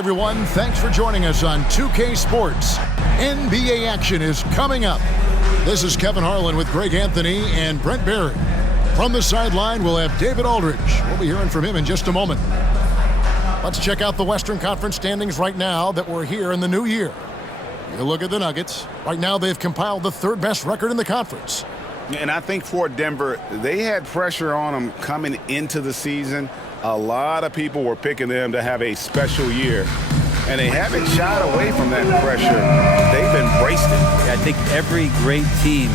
everyone. Thanks for joining us on 2K Sports. NBA action is coming up. This is Kevin Harlan with Greg Anthony and Brent Barry. From the sideline, we'll have David Aldridge. We'll be hearing from him in just a moment. Let's check out the Western Conference standings right now that we're here in the new year. You look at the Nuggets. Right now, they've compiled the third best record in the conference. And I think for Denver, they had pressure on them coming into the season. A lot of people were picking them to have a special year. And they haven't shied away from that pressure. They've embraced it. I think every great team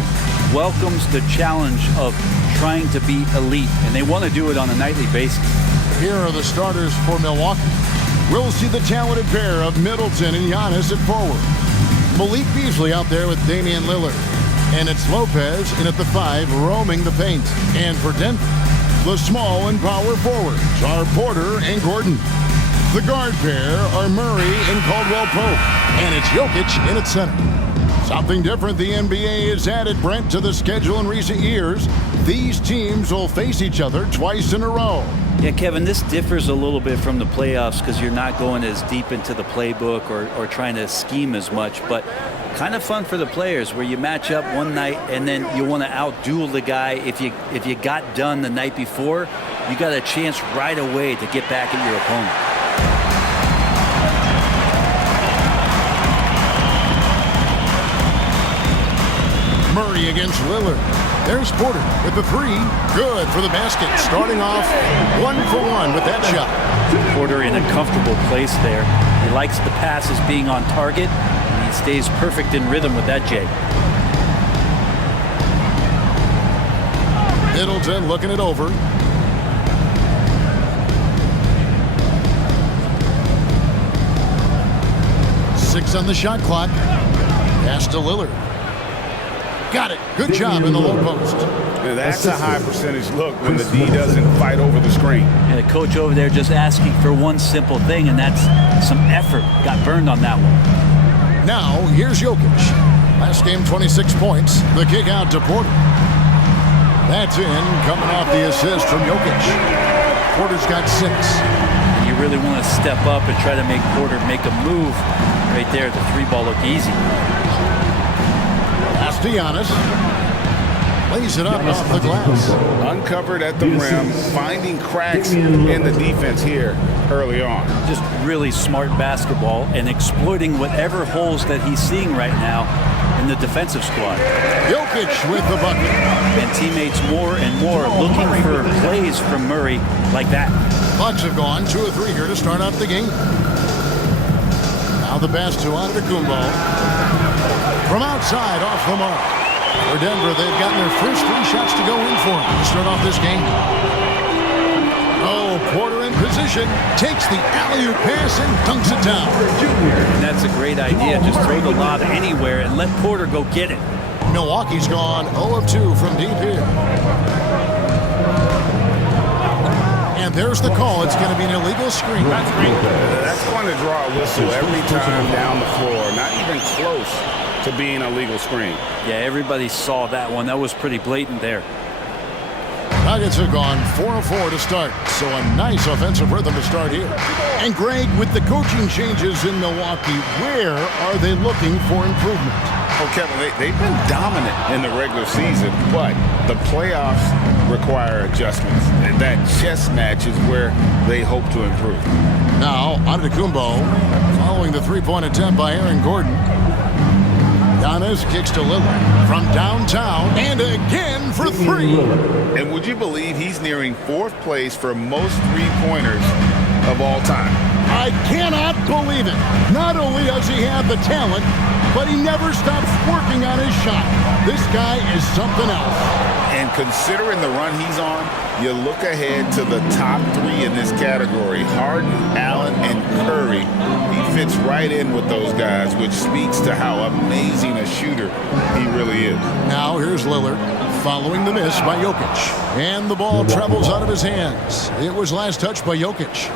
welcomes the challenge of trying to be elite. And they want to do it on a nightly basis. Here are the starters for Milwaukee. We'll see the talented pair of Middleton and Giannis at forward. Malik Beasley out there with Damian Lillard. And it's Lopez in at the 5, roaming the paint. And for Denver, the small and power forwards are Porter and Gordon. The guard pair are Murray and Caldwell Pope. And it's Jokic in at center. Something different the NBA has added, Brent, to the schedule in recent years. These teams will face each other twice in a row. Yeah, Kevin, this differs a little bit from the playoffs because you're not going as deep into the playbook or trying to scheme as much, but kind of fun for the players where you match up one night and then you want to outduel the guy. If you got done the night before, you got a chance right away to get back at your opponent. Murray against Lillard. There's Porter with the 3. Good for the basket. Starting off 1-for-1 with that shot. Porter in a comfortable place there. He likes the passes being on target, and he stays perfect in rhythm with that, Jay. Middleton looking it over. Six on the shot clock. Pass to Lillard. Got it. Good job in the low post. Yeah, that's a high percentage look when the D doesn't fight over the screen. And the coach over there just asking for one simple thing, and that's some effort. Got burned on that one. Now, here's Jokic. Last game, 26 points. The kick out to Porter. That's in, coming off the assist from Jokic. Porter's got 6. You really want to step up and try to make Porter make a move right there. The 3-ball look easy. Pass to Giannis. Lays it up off the glass. Uncovered at the rim, finding cracks in the defense here early on. Just really smart basketball and exploiting whatever holes that he's seeing right now in the defensive squad. Jokic with the bucket. And teammates more and more looking for plays from Murray like that. Bucks have gone 2 of 3 here to start out the game. Now the pass to Antetokounmpo. From outside, off the mark. For Denver, they've gotten their first 3 shots to go in for them to start off this game. Oh, Porter in position, takes the alley-oop pass and dunks it down. And that's a great idea. Just throw the lob anywhere and let Porter go get it. Milwaukee's gone 0 of 2 from deep here. And there's the call. It's going to be an illegal screen. That's going to draw a whistle every time down the floor. Not even close to being a legal screen. Yeah, everybody saw that one. That was pretty blatant there. Nuggets have gone 4 of 4 to start, so a nice offensive rhythm to start here. And Greg, with the coaching changes in Milwaukee, where are they looking for improvement? Oh, Kevin, they've been dominant in the regular season, but the playoffs require adjustments. And that chess match is where they hope to improve. Now, Antetokounmpo following the 3-point attempt by Aaron Gordon. Giannis kicks to Lillard from downtown, and again for 3. And would you believe he's nearing 4th place for most 3-pointers of all time? I cannot believe it. Not only does he have the talent, but he never stops working on his shot. This guy is something else. And considering the run he's on, you look ahead to the top 3 in this category. Harden, Allen, and Curry. He fits right in with those guys, which speaks to how amazing a shooter he really is. Now here's Lillard following the miss by Jokic. And the ball travels out of his hands. It was last touched by Jokic.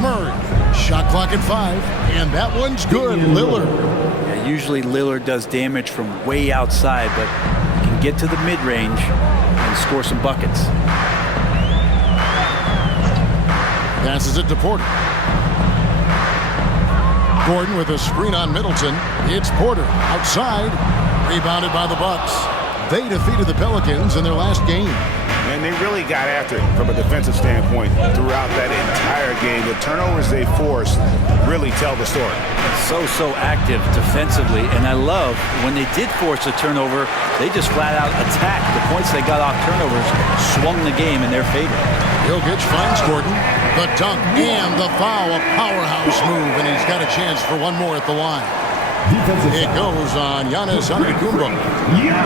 Murray. Shot clock at 5, and that one's good. Lillard. Yeah, Usually Lillard does damage from way outside, but he can get to the mid-range and score some buckets. Passes it to Porter. Gordon with a screen on Middleton. It's Porter outside. Rebounded by the Bucks. They defeated the Pelicans in their last game. And they really got after it from a defensive standpoint throughout that entire game. The turnovers they forced really tell the story. So active defensively, and I love when they did force a turnover, they just flat out attacked. The points they got off turnovers swung the game in their favor. Jokic finds Gordon. The dunk and the foul, a powerhouse move, and he's got a chance for one more at the line. It goes on Giannis Antetokounmpo.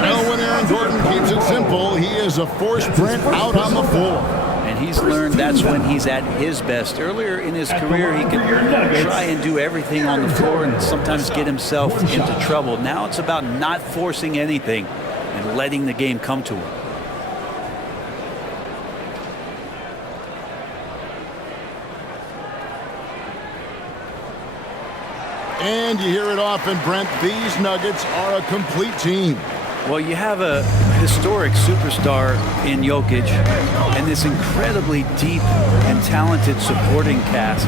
Well, when Aaron Gordon keeps it simple, he is a force print out on the floor. And he's learned that's when he's at his best. Earlier in his career, he could try and do everything on the floor and sometimes get himself into trouble. Now it's about not forcing anything and letting the game come to him. And you hear it often, Brent, these Nuggets are a complete team. Well, you have a historic superstar in Jokic and this incredibly deep and talented supporting cast.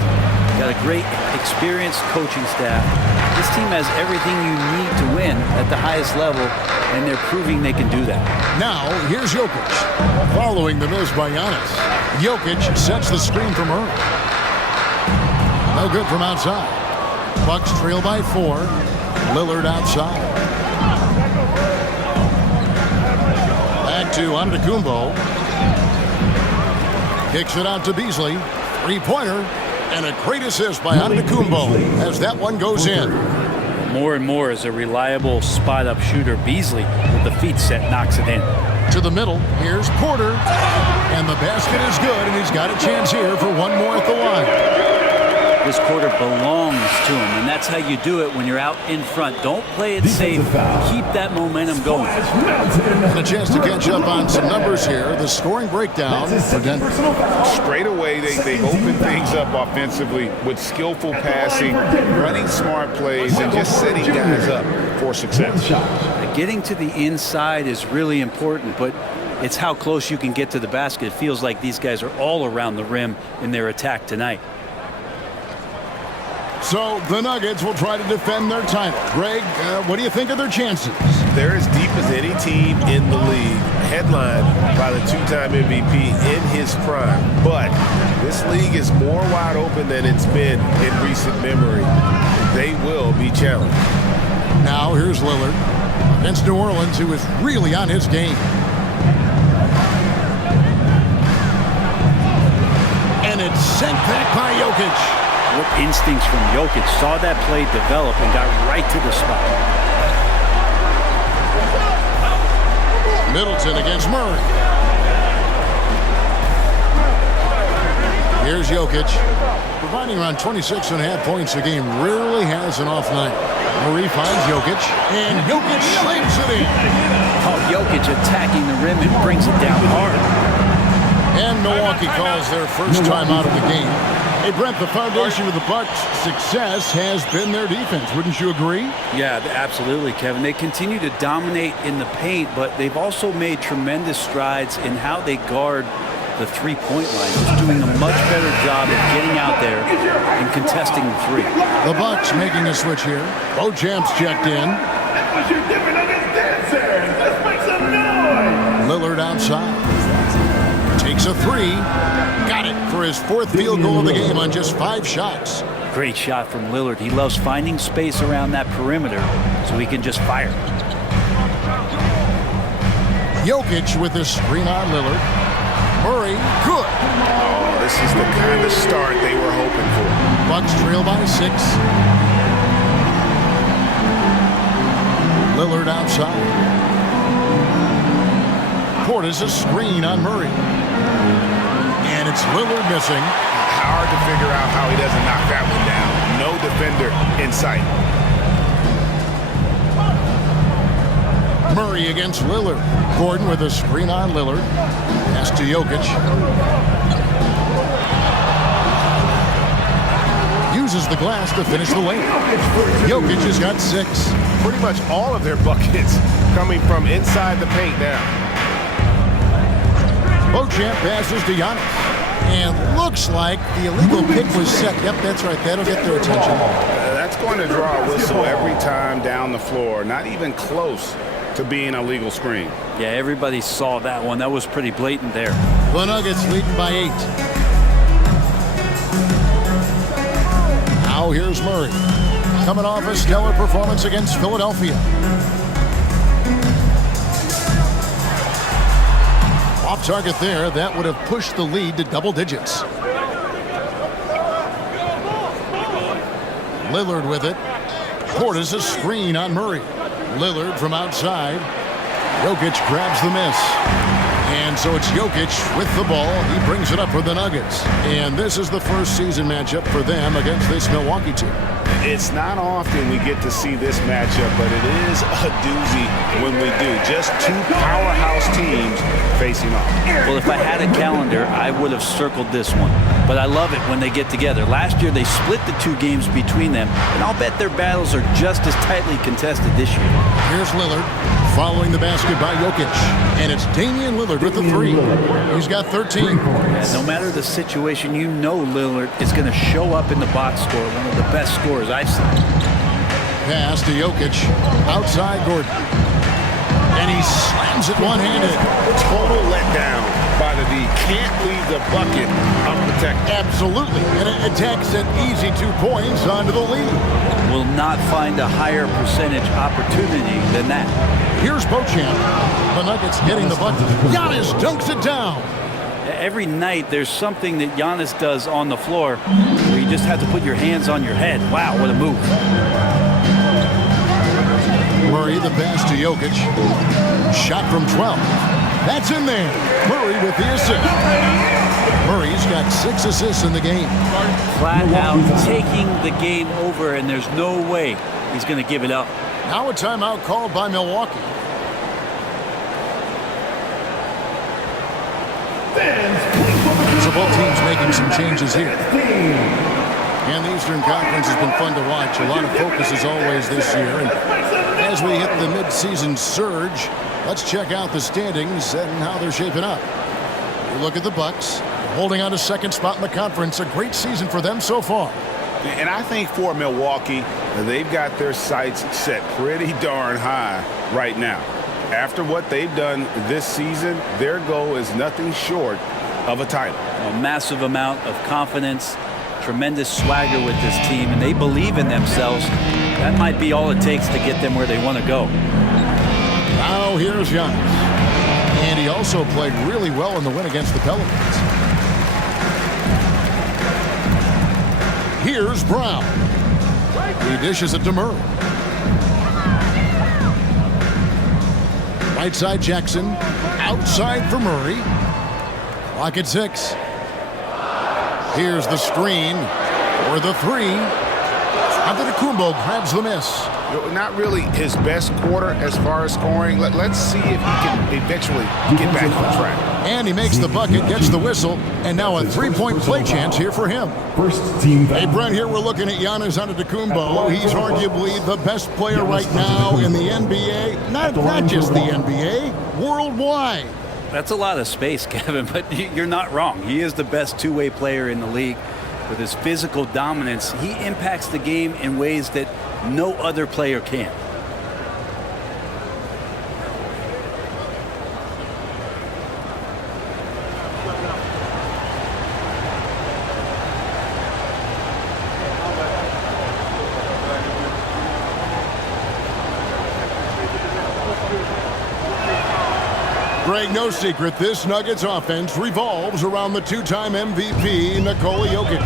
Got a great, experienced coaching staff. This team has everything you need to win at the highest level, and they're proving they can do that. Now, here's Jokic. Following the miss by Giannis. Jokic sets the screen from Murray. No good from outside. Bucks trail by 4. Lillard outside. Back to Antetokounmpo. Kicks it out to Beasley. Three-pointer. And a great assist by Antetokounmpo as that one goes in. More and more as a reliable spot-up shooter. Beasley, with the feet set, knocks it in. To the middle. Here's Porter. And the basket is good, and he's got a chance here for one more at the line. This quarter belongs to him, and that's how you do it when you're out in front. Don't play it safe. Keep that momentum going. And a chance to catch up on some numbers here. The scoring breakdown for Denver. Straight away, they open things up offensively with skillful passing, running smart plays, and just setting guys up for success. Getting to the inside is really important, but it's how close you can get to the basket. It feels like these guys are all around the rim in their attack tonight. So the Nuggets will try to defend their title. Greg, what do you think of their chances? They're as deep as any team in the league, headlined by the two-time MVP in his prime. But this league is more wide open than it's been in recent memory. They will be challenged. Now here's Lillard against New Orleans, who is really on his game. And it's sent back by Jokic. What instincts from Jokic. Saw that play develop and got right to the spot. Middleton against Murray. Here's Jokic, providing around 26.5 points a game. Rarely has an off night. Murray finds Jokic, and Jokic slams it in. Oh, Jokic attacking the rim and brings it down hard. And Milwaukee calls their first time out of the game. Hey, Brent, the foundation of the Bucks' success has been their defense. Wouldn't you agree? Yeah, absolutely, Kevin. They continue to dominate in the paint, but they've also made tremendous strides in how they guard the three-point line. Just doing a much better job of getting out there and contesting the three. The Bucks making a switch here. Both champs checked in. That's what you're dipping on his dancers. Let's make some noise. Lillard outside. Takes a three. Got it for his fourth field goal of the game on just 5 shots. Great shot from Lillard. He loves finding space around that perimeter so he can just fire. Jokic with his screen on Lillard. Murray, good. Oh, this is the kind of start they were hoping for. Bucks trail by 6. Lillard outside. Portis a screen on Murray. And it's Lillard missing. Hard to figure out how he doesn't knock that one down. No defender in sight. Murray against Lillard. Gordon with a screen on Lillard. Pass to Jokic. uses the glass to finish the lane. Jokic has got 6. Pretty much all of their buckets coming from inside the paint now. Beauchamp passes to Giannis. And looks like the illegal pick was set. Yep, that's right. That'll get their attention. That's going to draw a whistle every time down the floor. Not even close to being a legal screen. Yeah, everybody saw that one. That was pretty blatant there. The Nuggets leading by 8. Now here's Murray. Coming off a stellar performance against Philadelphia. Off target there. That would have pushed the lead to double digits. Lillard with it. Portis a screen on Murray. Lillard from outside. Jokic grabs the miss. And so it's Jokic with the ball. He brings it up for the Nuggets. And this is the first season matchup for them against this Milwaukee team. It's not often we get to see this matchup, but it is a doozy when we do. Just two powerhouse teams facing off. Well, if I had a calendar, I would have circled this one. But I love it when they get together. Last year, they split the 2 games between them, and I'll bet their battles are just as tightly contested this year. Here's Lillard following the basket by Jokic. And it's Damian Lillard with the 3. He's got 13. No matter the situation, you know Lillard is going to show up in the box score, one of the best scorers I've seen. Pass to Jokic. Outside Gordon. And he slams it one-handed. Total letdown by the D. Can't leave the bucket unprotected. Absolutely. And it attacks an easy 2 points onto the lead. Will not find a higher percentage opportunity than that. Here's Beauchamp. The Nuggets getting the bucket. Giannis dunks it down. Every night there's something that Giannis does on the floor where you just have to put your hands on your head. Wow, what a move. Murray the pass to Jokic. Shot from 12. That's in there. Murray with the assist. Murray's got 6 assists in the game. Flat out taking the game over, and there's no way he's going to give it up. Now a timeout called by Milwaukee. So both teams making some changes here. And the Eastern Conference has been fun to watch. A lot of focus as always this year. And as we hit the mid-season surge, let's check out the standings and how they're shaping up. You look at the Bucks, holding on to second spot in the conference. A great season for them so far. And I think for Milwaukee, they've got their sights set pretty darn high right now. After what they've done this season, their goal is nothing short of a title. A massive amount of confidence, tremendous swagger with this team, and they believe in themselves. That might be all it takes to get them where they want to go. Now here's Giannis. And he also played really well in the win against the Pelicans. Here's Brown. He dishes it to Murray. Right side Jackson. Outside for Murray. Clock at 6. Here's the screen for the 3. Antetokounmpo grabs the miss. Not really his best quarter as far as scoring. Let's see if he can eventually get back on track. And he makes the bucket, gets the whistle, and now a 3-point play chance here for him. First team. Hey, Brent, here we're looking at Giannis Antetokounmpo. He's arguably the best player right now in the NBA. Not just the NBA, worldwide. That's a lot of space, Kevin, but you're not wrong. He is the best two-way player in the league. With his physical dominance, he impacts the game in ways that no other player can. Greg, no secret, this Nuggets offense revolves around the 2-time MVP, Nikola Jokic.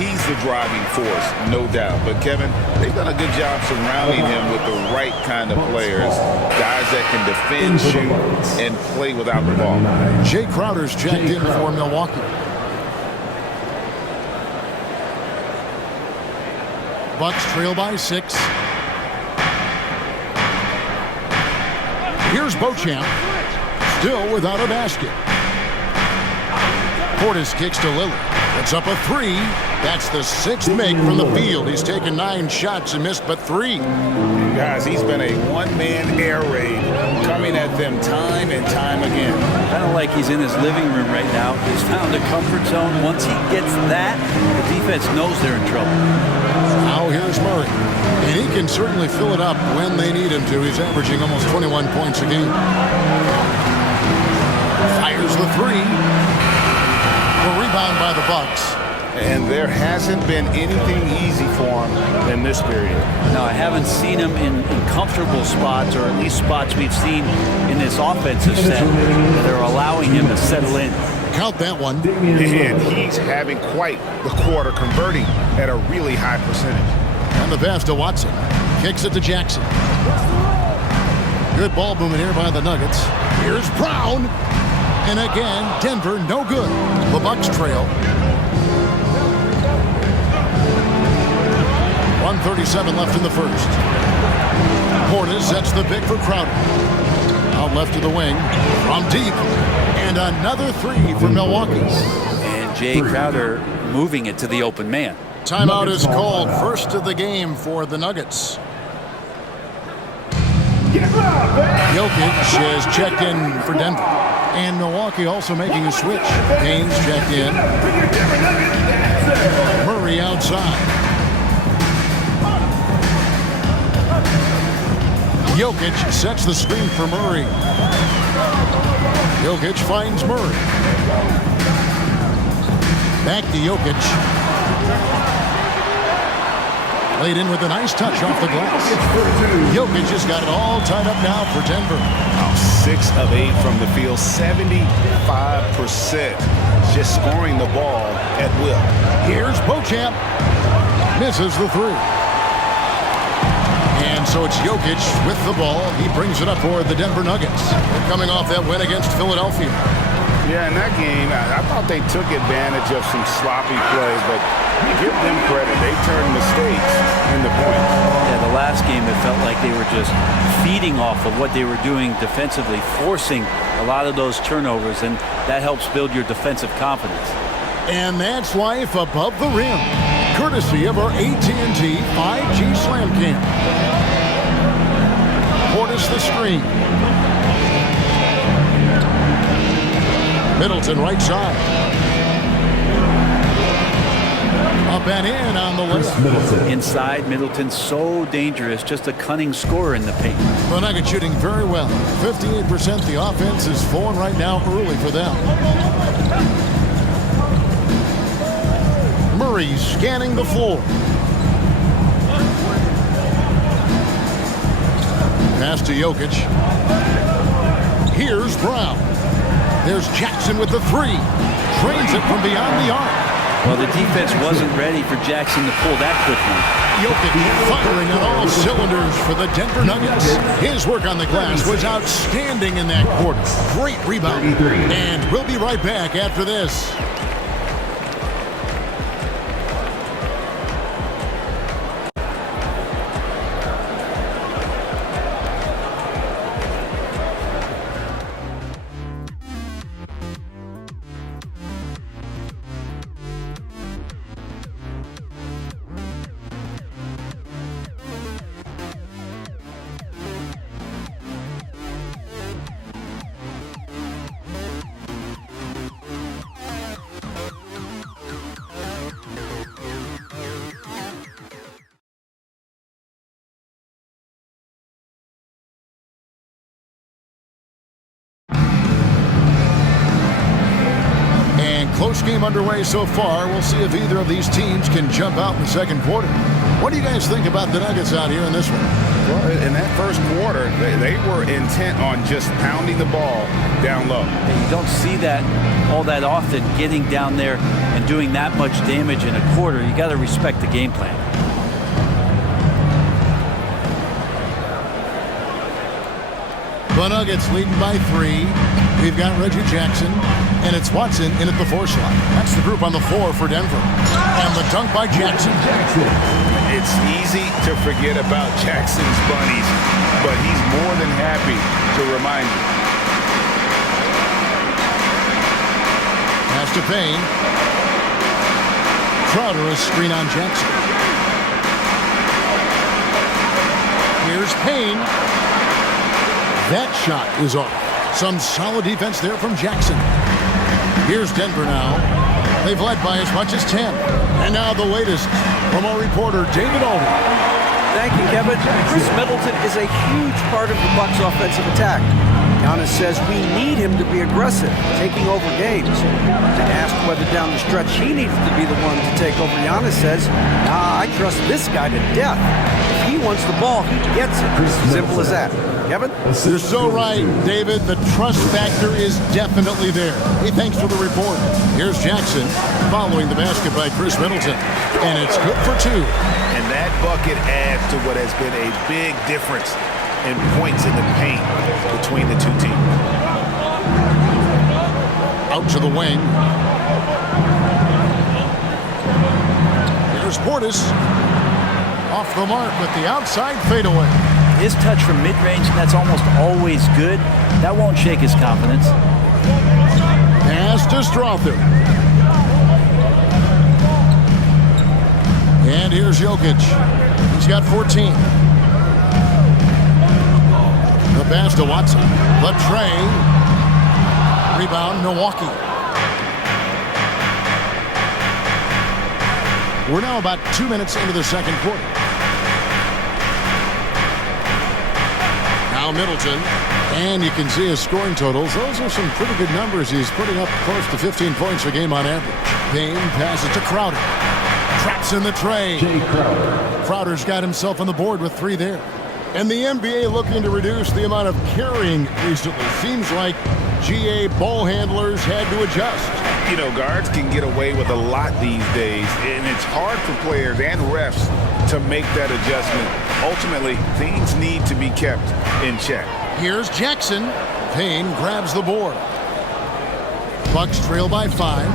He's the driving force, no doubt. But, Kevin, they've done a good job surrounding him with the right kind of players. Guys that can defend, shoot, and play without the ball. Jay Crowder's checked in for Milwaukee. Bucks trail by 6. Here's Beauchamp. Still without a basket. Portis kicks to Lillard. It's up a 3. That's the 6th make from the field. He's taken 9 shots and missed but 3. Guys, he's been a one-man air raid coming at them time and time again. Kind of like he's in his living room right now. He's found a comfort zone. Once he gets that, the defense knows they're in trouble. Now here's Murray. And he can certainly fill it up when they need him to. He's averaging almost 21 points a game. Fires the 3. The rebound by the Bucks. And there hasn't been anything easy for him in this period. Now, I haven't seen him in comfortable spots, or at least spots we've seen in this offensive set that are allowing him to settle in. Count that one. And he's having quite the quarter, converting at a really high percentage. And the pass to Watson. Kicks it to Jackson. Good ball movement here by the Nuggets. Here's Brown. And again, Denver no good. The Bucks trail. 1:37 left in the first. Portis sets the pick for Crowder. Out left to the wing. From deep. And another 3 for Milwaukee. And Jay Crowder moving it to the open man. Timeout is called. First of the game for the Nuggets. Jokic has checked in for Denver. And Milwaukee also making a switch. Haynes checked in. Murray outside. Jokic sets the screen for Murray. Jokic finds Murray. Back to Jokic. Played in with a nice touch off the glass. Jokic has got it all tied up now for Denver. 6 of 8 from the field, 75%. Just scoring the ball at will. Here's Beauchamp. Misses the 3. And so it's Jokic with the ball. He brings it up for the Denver Nuggets. They're coming off that win against Philadelphia. Yeah, in that game, I thought they took advantage of some sloppy play, but give them credit. They turned mistakes into points. Yeah, the last game, it felt like they were just feeding off of what they were doing defensively, forcing a lot of those turnovers, and that helps build your defensive confidence. And that's life above the rim, courtesy of our AT&T 5G Slam Cam. Portis the screen. Middleton right side. Up and in on the left. Inside, Middleton so dangerous, just a cunning scorer in the paint. The Nuggets shooting very well. 58%. The offense is flowing right now early for them. Murray scanning the floor. Pass to Jokic. Here's Brown. There's Jackson with the 3. Trains it from beyond the arc. Well, the defense wasn't ready for Jackson to pull that quickly. Jokic firing on all cylinders for the Denver Nuggets. His work on the glass was outstanding in that quarter. Great rebound. And we'll be right back after this. Close game underway so far. We'll see if either of these teams can jump out in the second quarter. What do you guys think about the Nuggets out here in this one? Well, in that first quarter, they were intent on just pounding the ball down low. And you don't see that all that often, getting down there and doing that much damage in a quarter. You got to respect the game plan. The Nuggets leading by 3. We've got Reggie Jackson, and it's Watson in at the 4 slot. That's the group on the floor for Denver. And the dunk by Jackson. It's easy to forget about Jackson's bunnies, but he's more than happy to remind you. Pass pass to Payne. Crowder, a screen on Jackson. Here's Payne. That shot is off. Some solid defense there from Jackson. Here's Denver now. They've led by as much as 10. And now the latest from our reporter, David Alden. Thank you, Kevin. Chris Middleton is a huge part of the Bucks' offensive attack. Giannis says we need him to be aggressive, taking over games. When asked whether down the stretch he needs to be the one to take over, Giannis says, "Nah, I trust this guy to death. If he wants the ball, he gets it." Simple as that. Kevin? You're so right, David. The trust factor is definitely there. Hey, thanks for the report. Here's Jackson following the basket by Chris Middleton. And it's good for 2. And that bucket adds to what has been a big difference in points in the paint between the two teams. Out to the wing. Here's Portis. Off the mark with the outside fadeaway. His touch from mid-range, that's almost always good. That won't shake his confidence. Pass to Strother. And here's Jokic. He's got 14. The pass to Watson. The tray. Rebound, Milwaukee. We're now about 2 minutes into the second quarter. Now Middleton. And you can see his scoring totals. Those are some pretty good numbers. He's putting up close to 15 points a game on average. Payne passes to Crowder. Traps in the tray. Crowder's got himself on the board with 3 there. And the NBA looking to reduce the amount of carrying recently. Seems like GA ball handlers had to adjust. You know, guards can get away with a lot these days, and it's hard for players and refs to make that adjustment. Ultimately, things need to be kept in check. Here's Jackson. Payne grabs the board. Bucks trail by 5.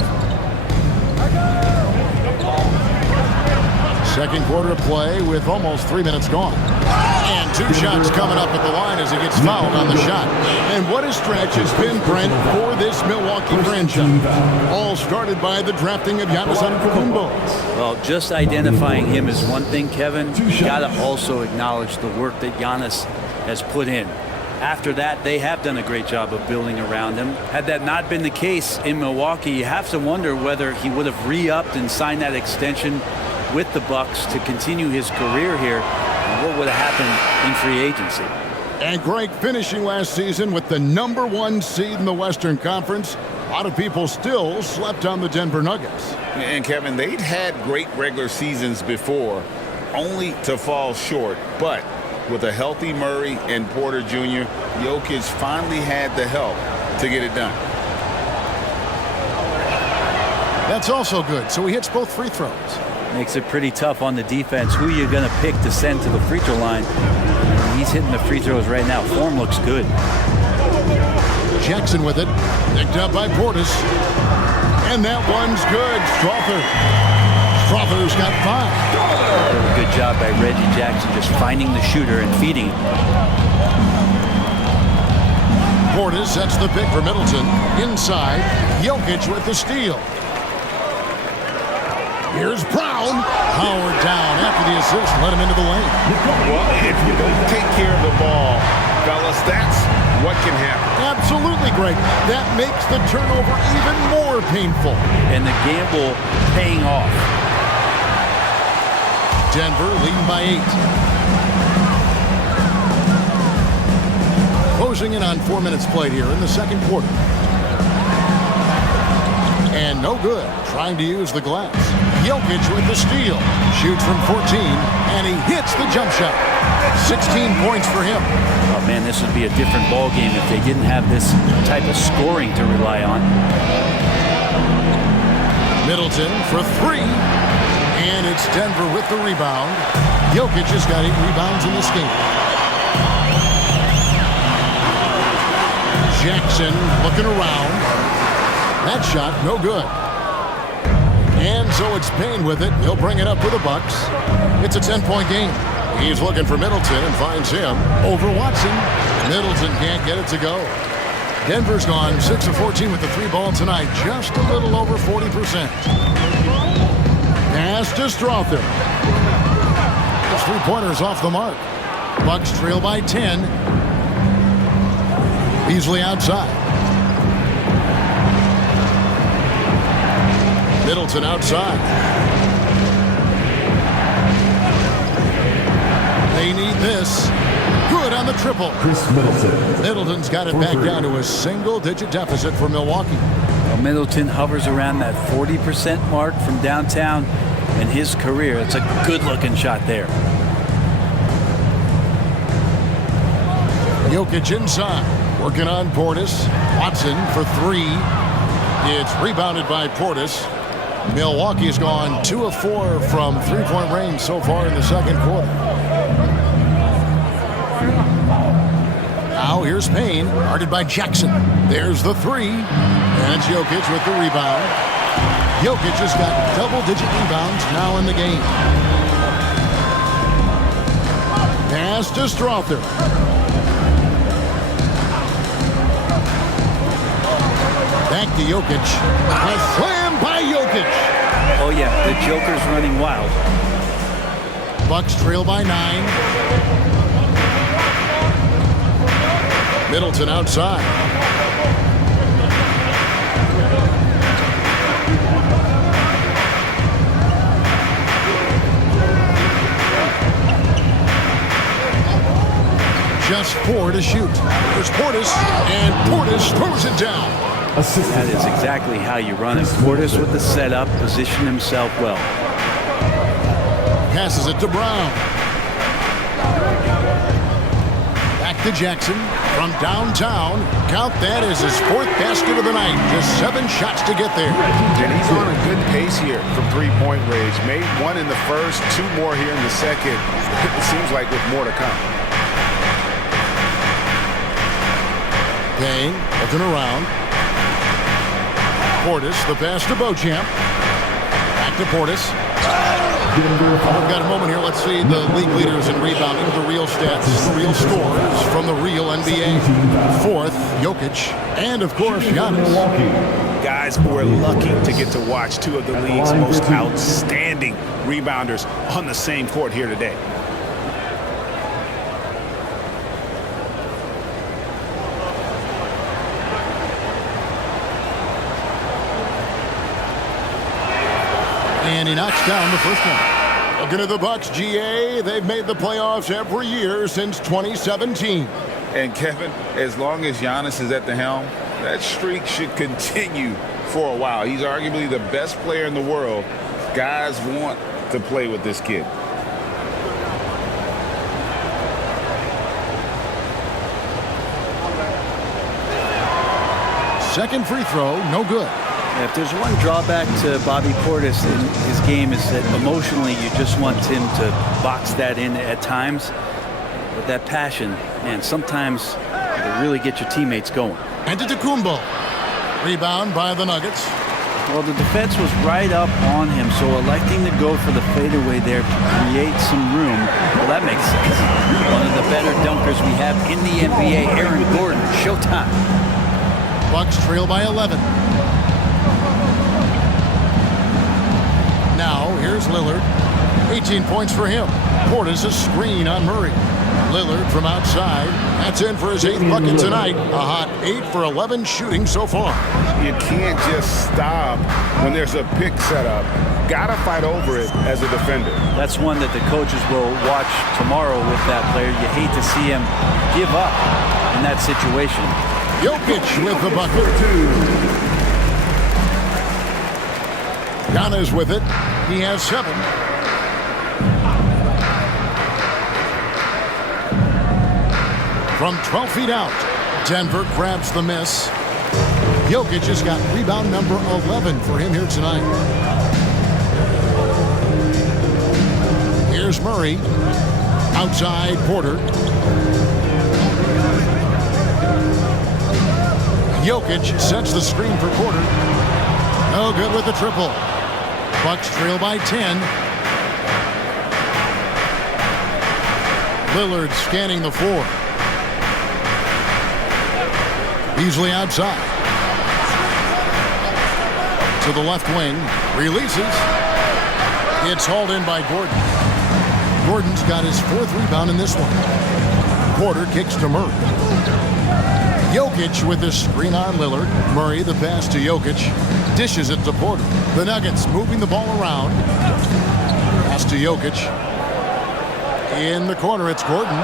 Second quarter of play with almost 3 minutes gone. And 2 shots coming up at the line as he gets fouled on the shot. And what a stretch has been, Brent, for this Milwaukee franchise. All started by the drafting of Giannis Antetokounmpo. Well, just identifying him is one thing, Kevin. You got to also acknowledge the work that Giannis has put in. After that, they have done a great job of building around him. Had that not been the case in Milwaukee, you have to wonder whether he would have re-upped and signed that extension with the Bucks to continue his career here, and what would have happened in free agency. And Greg finishing last season with the #1 seed in the Western Conference. A lot of people still slept on the Denver Nuggets. And Kevin, they'd had great regular seasons before, only to fall short. But with a healthy Murray and Porter Jr., Jokic finally had the help to get it done. That's also good. So he hits both free throws. Makes it pretty tough on the defense. Who you're going to pick to send to the free throw line? He's hitting the free throws right now. Form looks good. Jackson with it. Picked up by Portis. And that one's good. Strother's got 5. Really good job by Reggie Jackson just finding the shooter and feeding him. Portis sets the pick for Middleton. Inside, Jokic with the steal. Here's Brown. Howard down after the assist. Let him into the lane. Well, if you don't take care of the ball, fellas, that's what can happen. Absolutely, Greg. That makes the turnover even more painful. And the gamble paying off. Denver leading by 8. Closing in on 4 minutes played here in the second quarter. And no good. Trying to use the glass. Jokic with the steal. Shoots from 14, and he hits the jump shot. 16 points for him. Oh, man, this would be a different ball game if they didn't have this type of scoring to rely on. Middleton for 3. And it's Denver with the rebound. Jokic has got 8 rebounds in this game. Jackson looking around. That shot, no good. And so it's Payne with it. He'll bring it up for the Bucks. It's a 10-point game. He's looking for Middleton and finds him over Watson. Middleton can't get it to go. Denver's gone 6 of 14 with the 3-ball tonight, just a little over 40%. Pass to Strother. His 3-pointer's off the mark. Bucks trail by 10. Beasley outside. Middleton outside. They need this. Good on the triple. Chris Middleton. Middleton's got it back down to a single-digit deficit for Milwaukee. Well, Middleton hovers around that 40% mark from downtown in his career. It's a good-looking shot there. Jokic inside. Working on Portis. Watson for 3. It's rebounded by Portis. Milwaukee's gone 2 of 4 from 3-point range so far in the second quarter. Now here's Payne, guarded by Jackson. There's the 3. And it's Jokic with the rebound. Jokic has got double-digit rebounds now in the game. Pass to Strother. Back to Jokic. A slam by Jokic. Oh, yeah, the Joker's running wild. Bucks trail by 9. Middleton outside. Just 4 to shoot. There's Portis, and Portis throws it down. That is exactly how you run it. Portis with the setup, position himself well. Passes it to Brown. Back to Jackson from downtown. Count that as his 4th basket of the night. Just 7 shots to get there. And he's on a good pace here from 3-point range. Made 1 in the first, 2 more here in the second. It seems like with more to come. Payne looking around. Portis, the pass to Beauchamp. Back to Portis. We've got a moment here. Let's see the league leaders in rebounding, the real stats, the real scores from the real NBA. 4th, Jokic, and of course, Giannis. Guys, we're lucky to get to watch 2 of the league's most outstanding rebounders on the same court here today. And he knocks down the first one. Looking at the Bucks, GA, they've made the playoffs every year since 2017. And Kevin, as long as Giannis is at the helm, that streak should continue for a while. He's arguably the best player in the world. Guys want to play with this kid. Second free throw, no good. If there's one drawback to Bobby Portis in his game is that emotionally you just want him to box that in at times. But that passion, man, sometimes it'll really get your teammates going. And to Kumbo. Rebound by the Nuggets. Well, the defense was right up on him, so electing to go for the fadeaway there to create some room, well, that makes sense. One of the better dunkers we have in the NBA, Aaron Gordon, showtime. Bucks trail by 11. Now, here's Lillard. 18 points for him. Portis a screen on Murray. Lillard from outside. That's in for his 8th bucket tonight. A hot 8 for 11 shooting so far. You can't just stop when there's a pick set up. Gotta fight over it as a defender. That's one that the coaches will watch tomorrow with that player. You hate to see him give up in that situation. Jokic with the bucket. Giannis with it. He has 7. From 12 feet out, Denver grabs the miss. Jokic has got rebound number 11 for him here tonight. Here's Murray. Outside, Porter. Jokic sets the screen for Porter. No good with the triple. Bucks trail by 10. Lillard scanning the floor. Beasley outside. To the left wing. Releases. It's hauled in by Gordon. Gordon's got his 4th rebound in this one. Porter kicks to Murray. Jokic with the screen on Lillard. Murray the pass to Jokic. Dishes it to Porter. The Nuggets moving the ball around. Pass to Jokic. In the corner, it's Gordon.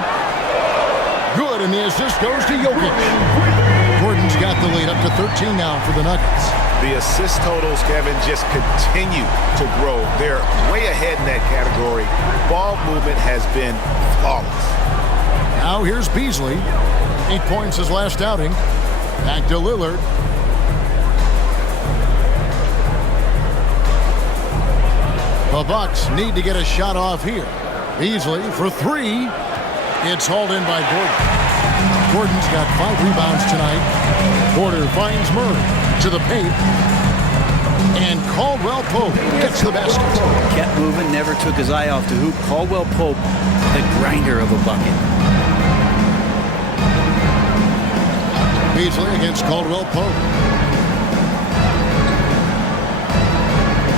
Good, and the assist goes to Jokic. Gordon's got the lead up to 13 now for the Nuggets. The assist totals, Kevin, just continue to grow. They're way ahead in that category. Ball movement has been flawless. Now here's Beasley. 8 points his last outing. Back to Lillard. The Bucks need to get a shot off here. Beasley for 3. It's hauled in by Gordon. Gordon's got 5 rebounds tonight. Porter finds Murray to the paint. And Caldwell Pope gets the basket. Kept moving, never took his eye off the hoop. Caldwell Pope, the grinder of a bucket. Beasley against Caldwell Pope.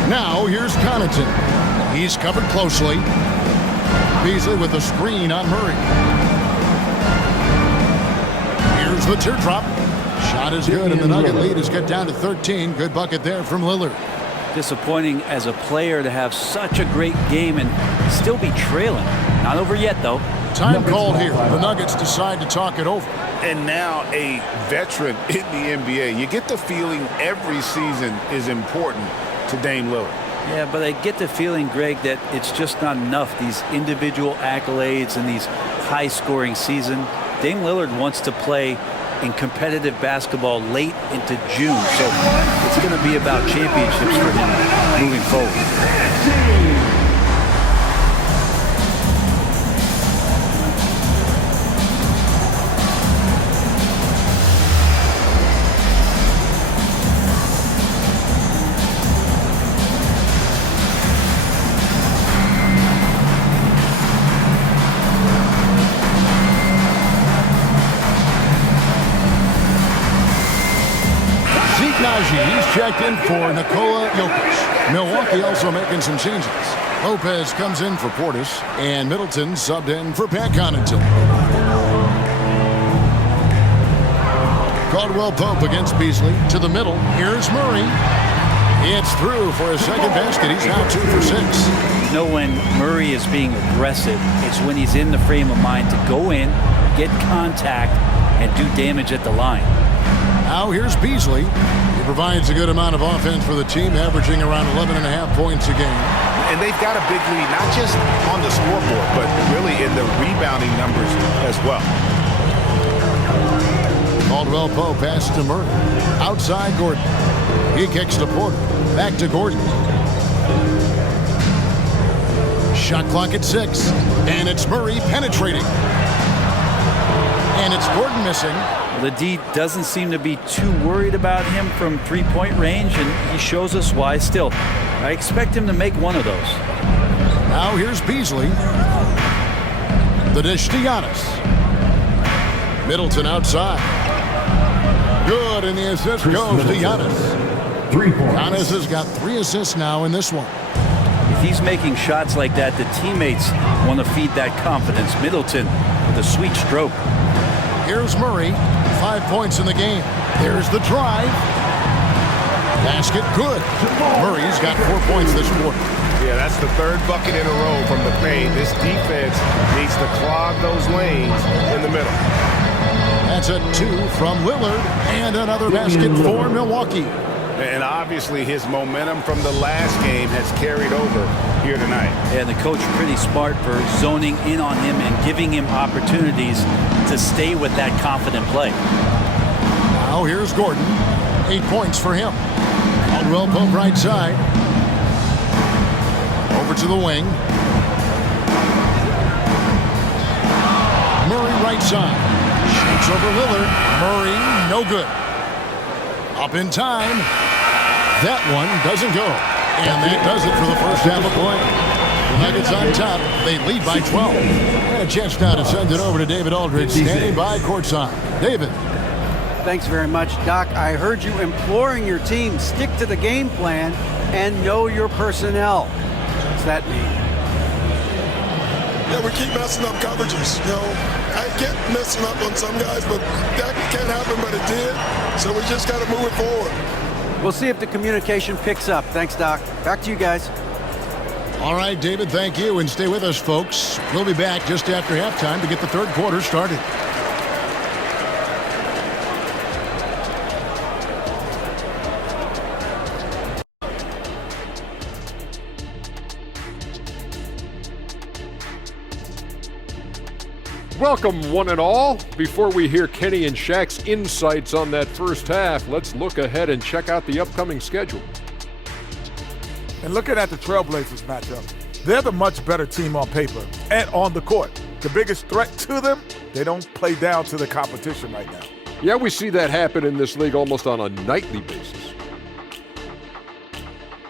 Now here's Connaughton. He's covered closely. Beasley with a screen on Murray. Here's the teardrop. Shot is good, and the Nugget lead is cut down to 13. Good bucket there from Lillard. Disappointing as a player to have such a great game and still be trailing. Not over yet, though. Time called here. The Nuggets decide to talk it over. And now a veteran in the NBA. You get the feeling every season is important to Dame Lillard. Yeah, but I get the feeling, Greg, that it's just not enough. These individual accolades and these high-scoring season. Dame Lillard wants to play in competitive basketball late into June. So it's going to be about championships for him moving forward. He's checked in for Nikola Jokic. Milwaukee also making some changes. Lopez comes in for Portis, and Middleton subbed in for Pat Connaughton. Caldwell Pope against Beasley to the middle. Here's Murray. It's through for his second basket. He's now 2 for 6. You know when Murray is being aggressive, it's when he's in the frame of mind to go in, get contact, and do damage at the line. Now here's Beasley. He provides a good amount of offense for the team, averaging around 11.5 points a game. And they've got a big lead, not just on the scoreboard, but really in the rebounding numbers as well. Caldwell Pope passes to Murray. Outside Gordon. He kicks to Porter. Back to Gordon. Shot clock at 6. And it's Murray penetrating. And it's Gordon missing. The D doesn't seem to be too worried about him from three-point range, and he shows us why still. I expect him to make one of those. Now here's Beasley. The dish to Giannis. Middleton outside. Good, and the assist goes to Giannis. 3 points. Giannis has got 3 assists now in this one. If he's making shots like that, the teammates want to feed that confidence. Middleton with a sweet stroke. Here's Murray. 5 points in the game. There's the drive. Basket good. Murray's got 4 points this quarter. Yeah, that's the 3rd bucket in a row from the paint. This defense needs to clog those lanes in the middle. That's a 2 from Lillard, and another basket for Milwaukee. And obviously his momentum from the last game has carried over here tonight. Yeah, the coach pretty smart for zoning in on him and giving him opportunities to stay with that confident play. Now here's Gordon. 8 points for him. Caldwell Pope right side. Over to the wing. Murray right side. Shoots over Lillard. Murray, no good. Up in time. That one doesn't go. And that does it for the first half of play. The Nuggets on top. They lead by 12. And a chance now to send it over to David Aldridge, standing by courtside. David. Thanks very much, Doc. I heard you imploring your team, stick to the game plan and know your personnel. What's that mean? Yeah, we keep messing up coverages. You know, I get messing up on some guys, but that can't happen, but it did. So we just got to move it forward. We'll see if the communication picks up. Thanks, Doc. Back to you guys. All right, David, thank you. And stay with us, folks. We'll be back just after halftime to get the third quarter started. Welcome, one and all. Before we hear Kenny and Shaq's insights on that first half, let's look ahead and check out the upcoming schedule. And looking at the Trailblazers matchup, they're the much better team on paper and on the court. The biggest threat to them, they don't play down to the competition right now. Yeah, we see that happen in this league almost on a nightly basis.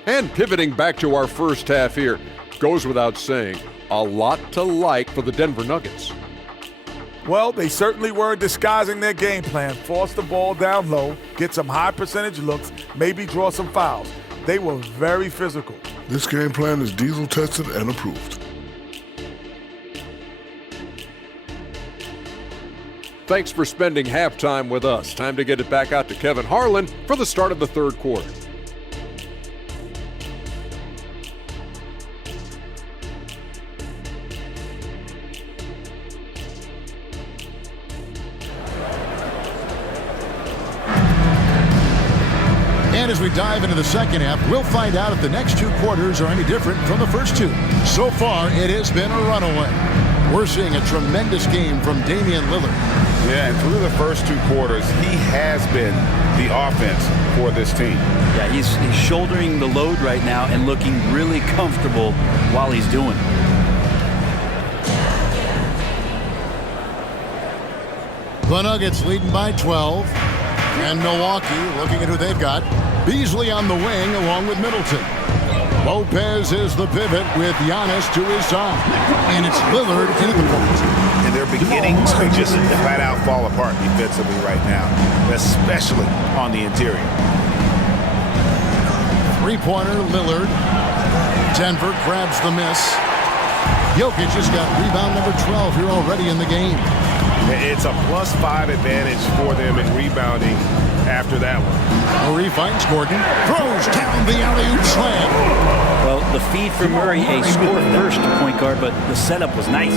And pivoting back to our first half here, goes without saying, a lot to like for the Denver Nuggets. Well, they certainly were disguising their game plan, force the ball down low, get some high percentage looks, maybe draw some fouls. They were very physical. This game plan is diesel tested and approved. Thanks for spending halftime with us. Time to get it back out to Kevin Harlan for the start of the third quarter. And as we dive into the second half, we'll find out if the next two quarters are any different from the first two. So far, it has been a runaway. We're seeing a tremendous game from Damian Lillard. Yeah, and through the first two quarters, he has been the offense for this team. Yeah, he's shouldering the load right now and looking really comfortable while he's doing it. The Nuggets leading by 12. And Milwaukee looking at who they've got. Beasley on the wing along with Middleton. Lopez is the pivot with Giannis to his side. And it's Lillard in at the point. And they're beginning to just flat out fall apart defensively right now, especially on the interior. Three-pointer, Lillard. Denver grabs the miss. Jokic has got rebound number 12 here already in the game. It's a +5 advantage for them in rebounding after that one. Murray finds Gordon, throws down the alley-oop slam. Well, the feed for Murray, a score first point guard, but the setup was nice.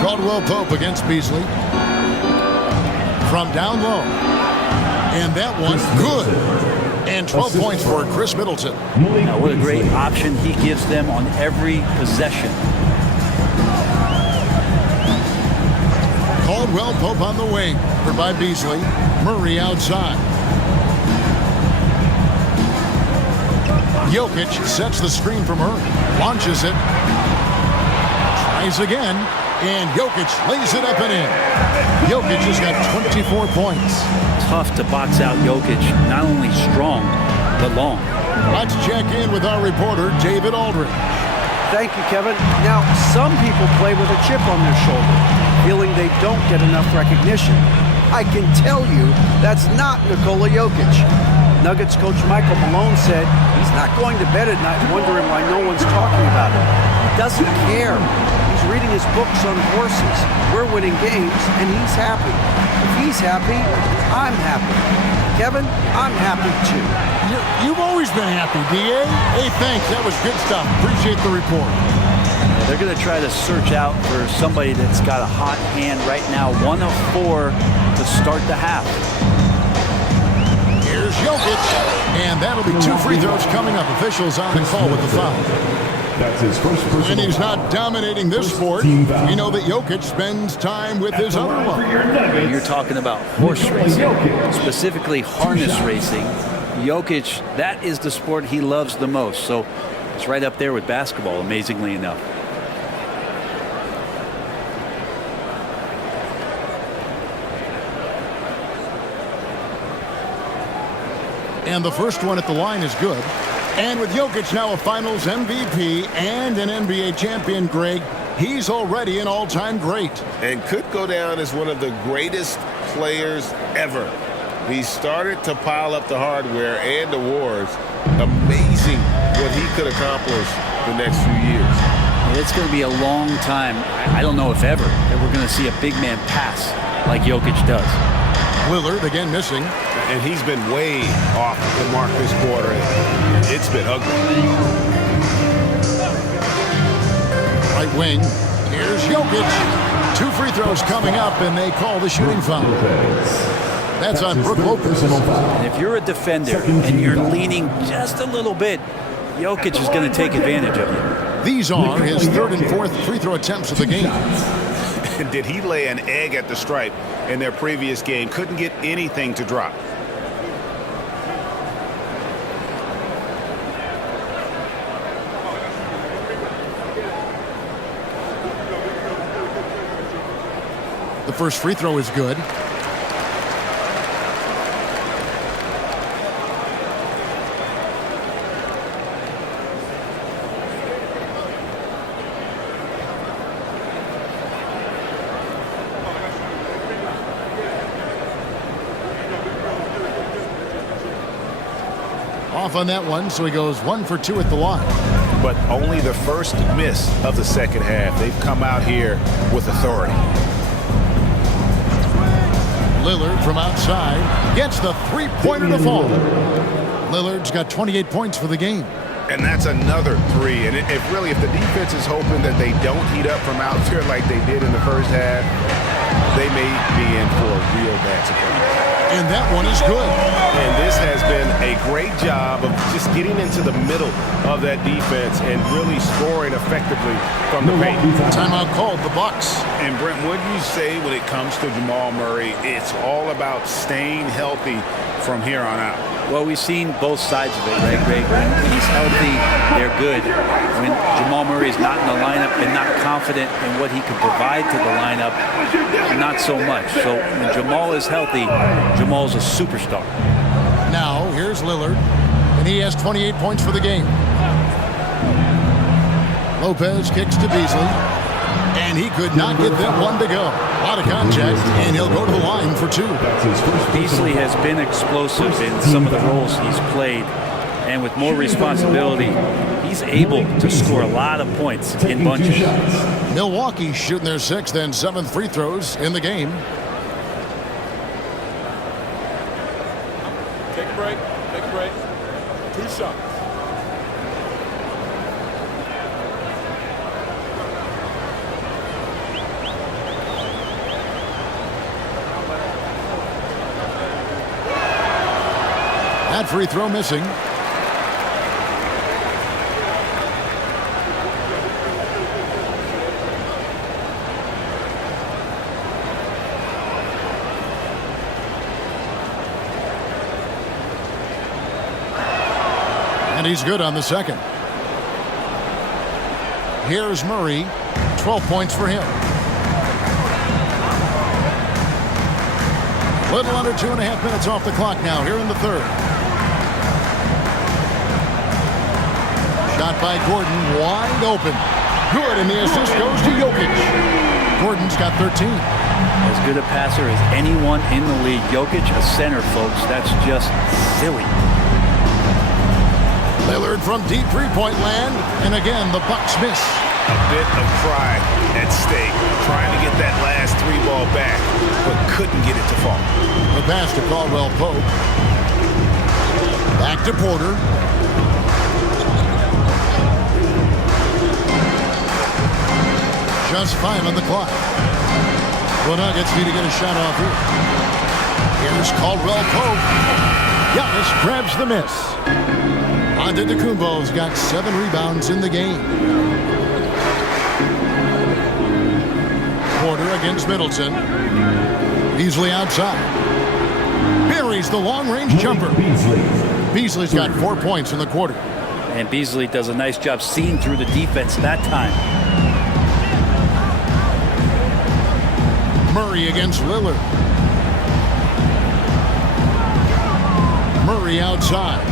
Caldwell Pope against Beasley. From down low. And that one, good. And 12 points for Chris Middleton. Now, what a great option he gives them on every possession. Caldwell Pope on the wing, covered by Beasley. Murray outside. Jokic sets the screen for Murray. Launches it. Tries again. And Jokic lays it up and in. Jokic has got 24 points. Tough to box out Jokic. Not only strong, but long. Let's check in with our reporter, David Aldridge. Thank you, Kevin. Now, some people play with a chip on their shoulder, feeling they don't get enough recognition. I can tell you that's not Nikola Jokic. Nuggets coach Michael Malone said he's not going to bed at night wondering why no one's talking about him. He doesn't care. He's reading his books on horses. We're winning games, and he's happy. If he's happy, I'm happy. Kevin, I'm happy too. You've always been happy, D.A. Hey, thanks. That was good stuff. Appreciate the report. Yeah, they're going to try to search out for somebody that's got a hot hand right now. 1 of 4 to start the half. Here's Jokic. And that'll be 2 free throws coming up. Officials on the call with the foul. That's his first personal. And he's not dominating this sport. You know that Jokic spends time with his other one. You're talking about horse racing, specifically harness racing. Jokic, that is the sport he loves the most. So it's right up there with basketball, amazingly enough. And the first one at the line is good. And with Jokic now a Finals MVP and an NBA champion, Greg, He's already an all-time great. And could go down as one of the greatest players ever. He started to pile up the hardware and awards. Amazing what he could accomplish the next few years. It's going to be a long time, I don't know if ever, that we're going to see a big man pass like Jokic does. Lillard again missing. And he's been way off the mark this quarter. It's been ugly. Right wing. Here's Jokic. 2 free throws coming up, and they call the shooting foul. That's on Brook Lopez. And if you're a defender and you're leaning just a little bit, Jokic is going to take advantage of you. These are his 3rd and 4th free throw attempts of the game. Did he lay an egg at the stripe in their previous game? Couldn't get anything to drop. The first free throw is good. Off on that one, so he goes 1 for 2 at the line. But only the first miss of the second half. They've come out here with authority. Lillard from outside gets the three-pointer to fall. Lillard's got 28 points for the game. And that's another 3. And if the defense is hoping that they don't heat up from out here like they did in the first half, they may be in for a real bad surprise. And that one is good. And this has been a great job of just getting into the middle of that defense and really scoring effectively from the paint. Timeout called, the Bucks. And Brent, what do you say when it comes to Jamal Murray? It's all about staying healthy from here on out. Well, we've seen both sides of it, right, Greg? When he's healthy, they're good. When Jamal Murray is not in the lineup and not confident in what he could provide to the lineup, not so much. So when Jamal is healthy, Jamal's a superstar. Now, here's Lillard, and he has 28 points for the game. Lopez kicks to Beasley, and he could not get that one to go. Out of contact, and he'll go to the line for 2. Beasley has been explosive in some of the roles he's played, and with more responsibility, he's able to score a lot of points in bunches. Milwaukee shooting their 6th and 7th free throws in the game. Take a break. Take a break. 2 shots. That free throw missing. And he's good on the second. Here's Murray. 12 points for him. Little under 2.5 minutes off the clock now here in the 3rd. Shot by Gordon, wide open. Good, and the assist goes to Jokic. Gordon's got 13. As good a passer as anyone in the league. Jokic, a center, folks. That's just silly. Lillard from deep three-point land, and again, the Bucks miss. A bit of pride at stake, trying to get that last 3 ball back, but couldn't get it to fall. The pass to Caldwell Pope. Back to Porter. Just 5 on the clock. The Nuggets need to get a shot off here. Here's Caldwell Pope. Giannis grabs the miss. Antetokounmpo's got 7 rebounds in the game. Porter against Middleton. Beasley outside. Buries the long-range jumper. Beasley's got 4 points in the quarter. And Beasley does a nice job seeing through the defense that time. Murray against Lillard. Murray outside.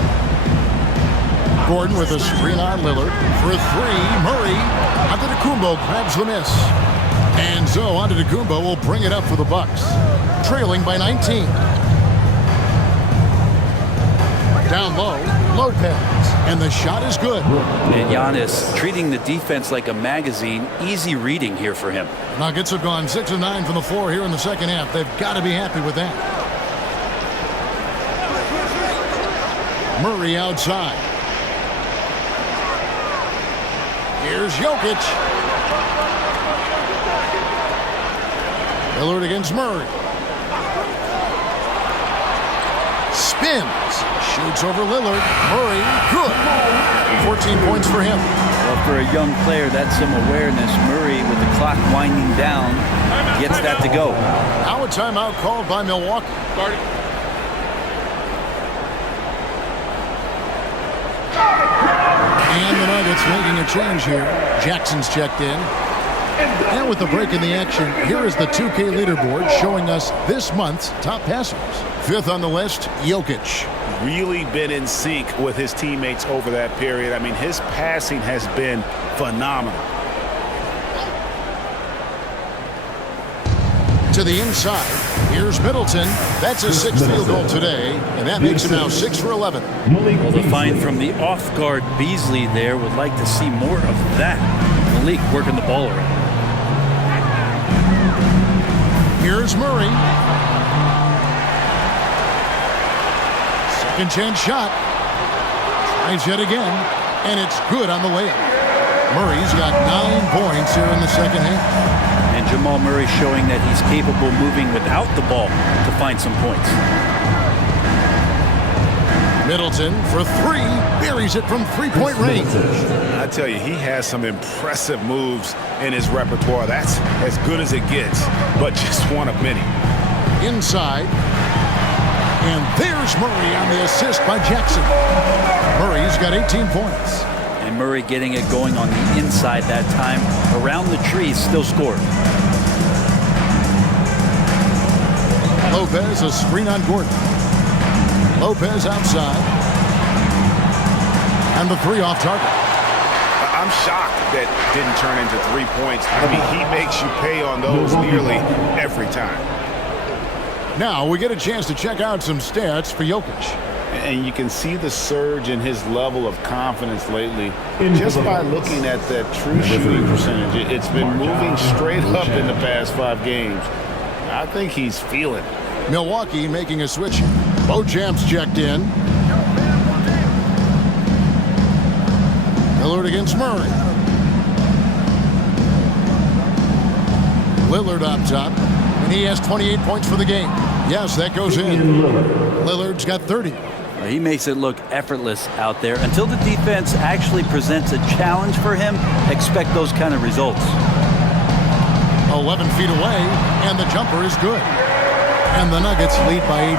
Gordon with a screen on Lillard. For three, Murray. Antetokounmpo grabs the miss. And so Antetokounmpo will bring it up for the Bucks. Trailing by 19. Down low, Lopez. And the shot is good. And Giannis treating the defense like a magazine. Easy reading here for him. Nuggets have gone 6 of 9 from the floor here in the second half. They've got to be happy with that. Murray outside. Here's Jokic. Lillard against Murray. Spins. Shoots over Lillard. Murray, good. 14 points for him. Well, for a young player, that's some awareness. Murray, with the clock winding down, gets that to go. Now a timeout called by Milwaukee. And the Nuggets making a change here. Jackson's checked in. And with the break in the action, here is the 2K leaderboard showing us this month's top passers. Fifth on the list, Jokic. Really been in sync with his teammates over that period. I mean, his passing has been phenomenal. To the inside, here's Middleton. That's his 6th field goal today, and that makes him now 6 for 11. Well, the find from the off-guard Beasley there. Would like to see more of that. Malik working the ball around. Here's Murray. Second chance shot. Tries yet again, and it's good on the layup. Murray's got 9 points here in the second half. And Jamal Murray showing that he's capable moving without the ball to find some points. Middleton for three. Buries it from three-point range. I tell you, he has some impressive moves in his repertoire. That's as good as it gets, but just one of many. Inside. And there's Murray on the assist by Jackson. Murray's got 18 points. And Murray getting it going on the inside that time. Around the trees, still scored. Lopez, a screen on Gordon. Lopez outside. And the three off target. I'm shocked that didn't turn into 3 points. I mean, he makes you pay on those nearly every time. Now we get a chance to check out some stats for Jokic. And you can see the surge in his level of confidence lately just by looking at that true shooting percentage. It's been moving straight up in the past 5 games. I think he's feeling it. Milwaukee making a switch. Beauchamp's checked in. Lillard against Murray. Lillard up top. And he has 28 points for the game. Yes, that goes in. Lillard's got 30. He makes it look effortless out there. Until the defense actually presents a challenge for him, expect those kind of results. 11 feet away, and the jumper is good. And the Nuggets lead by 18.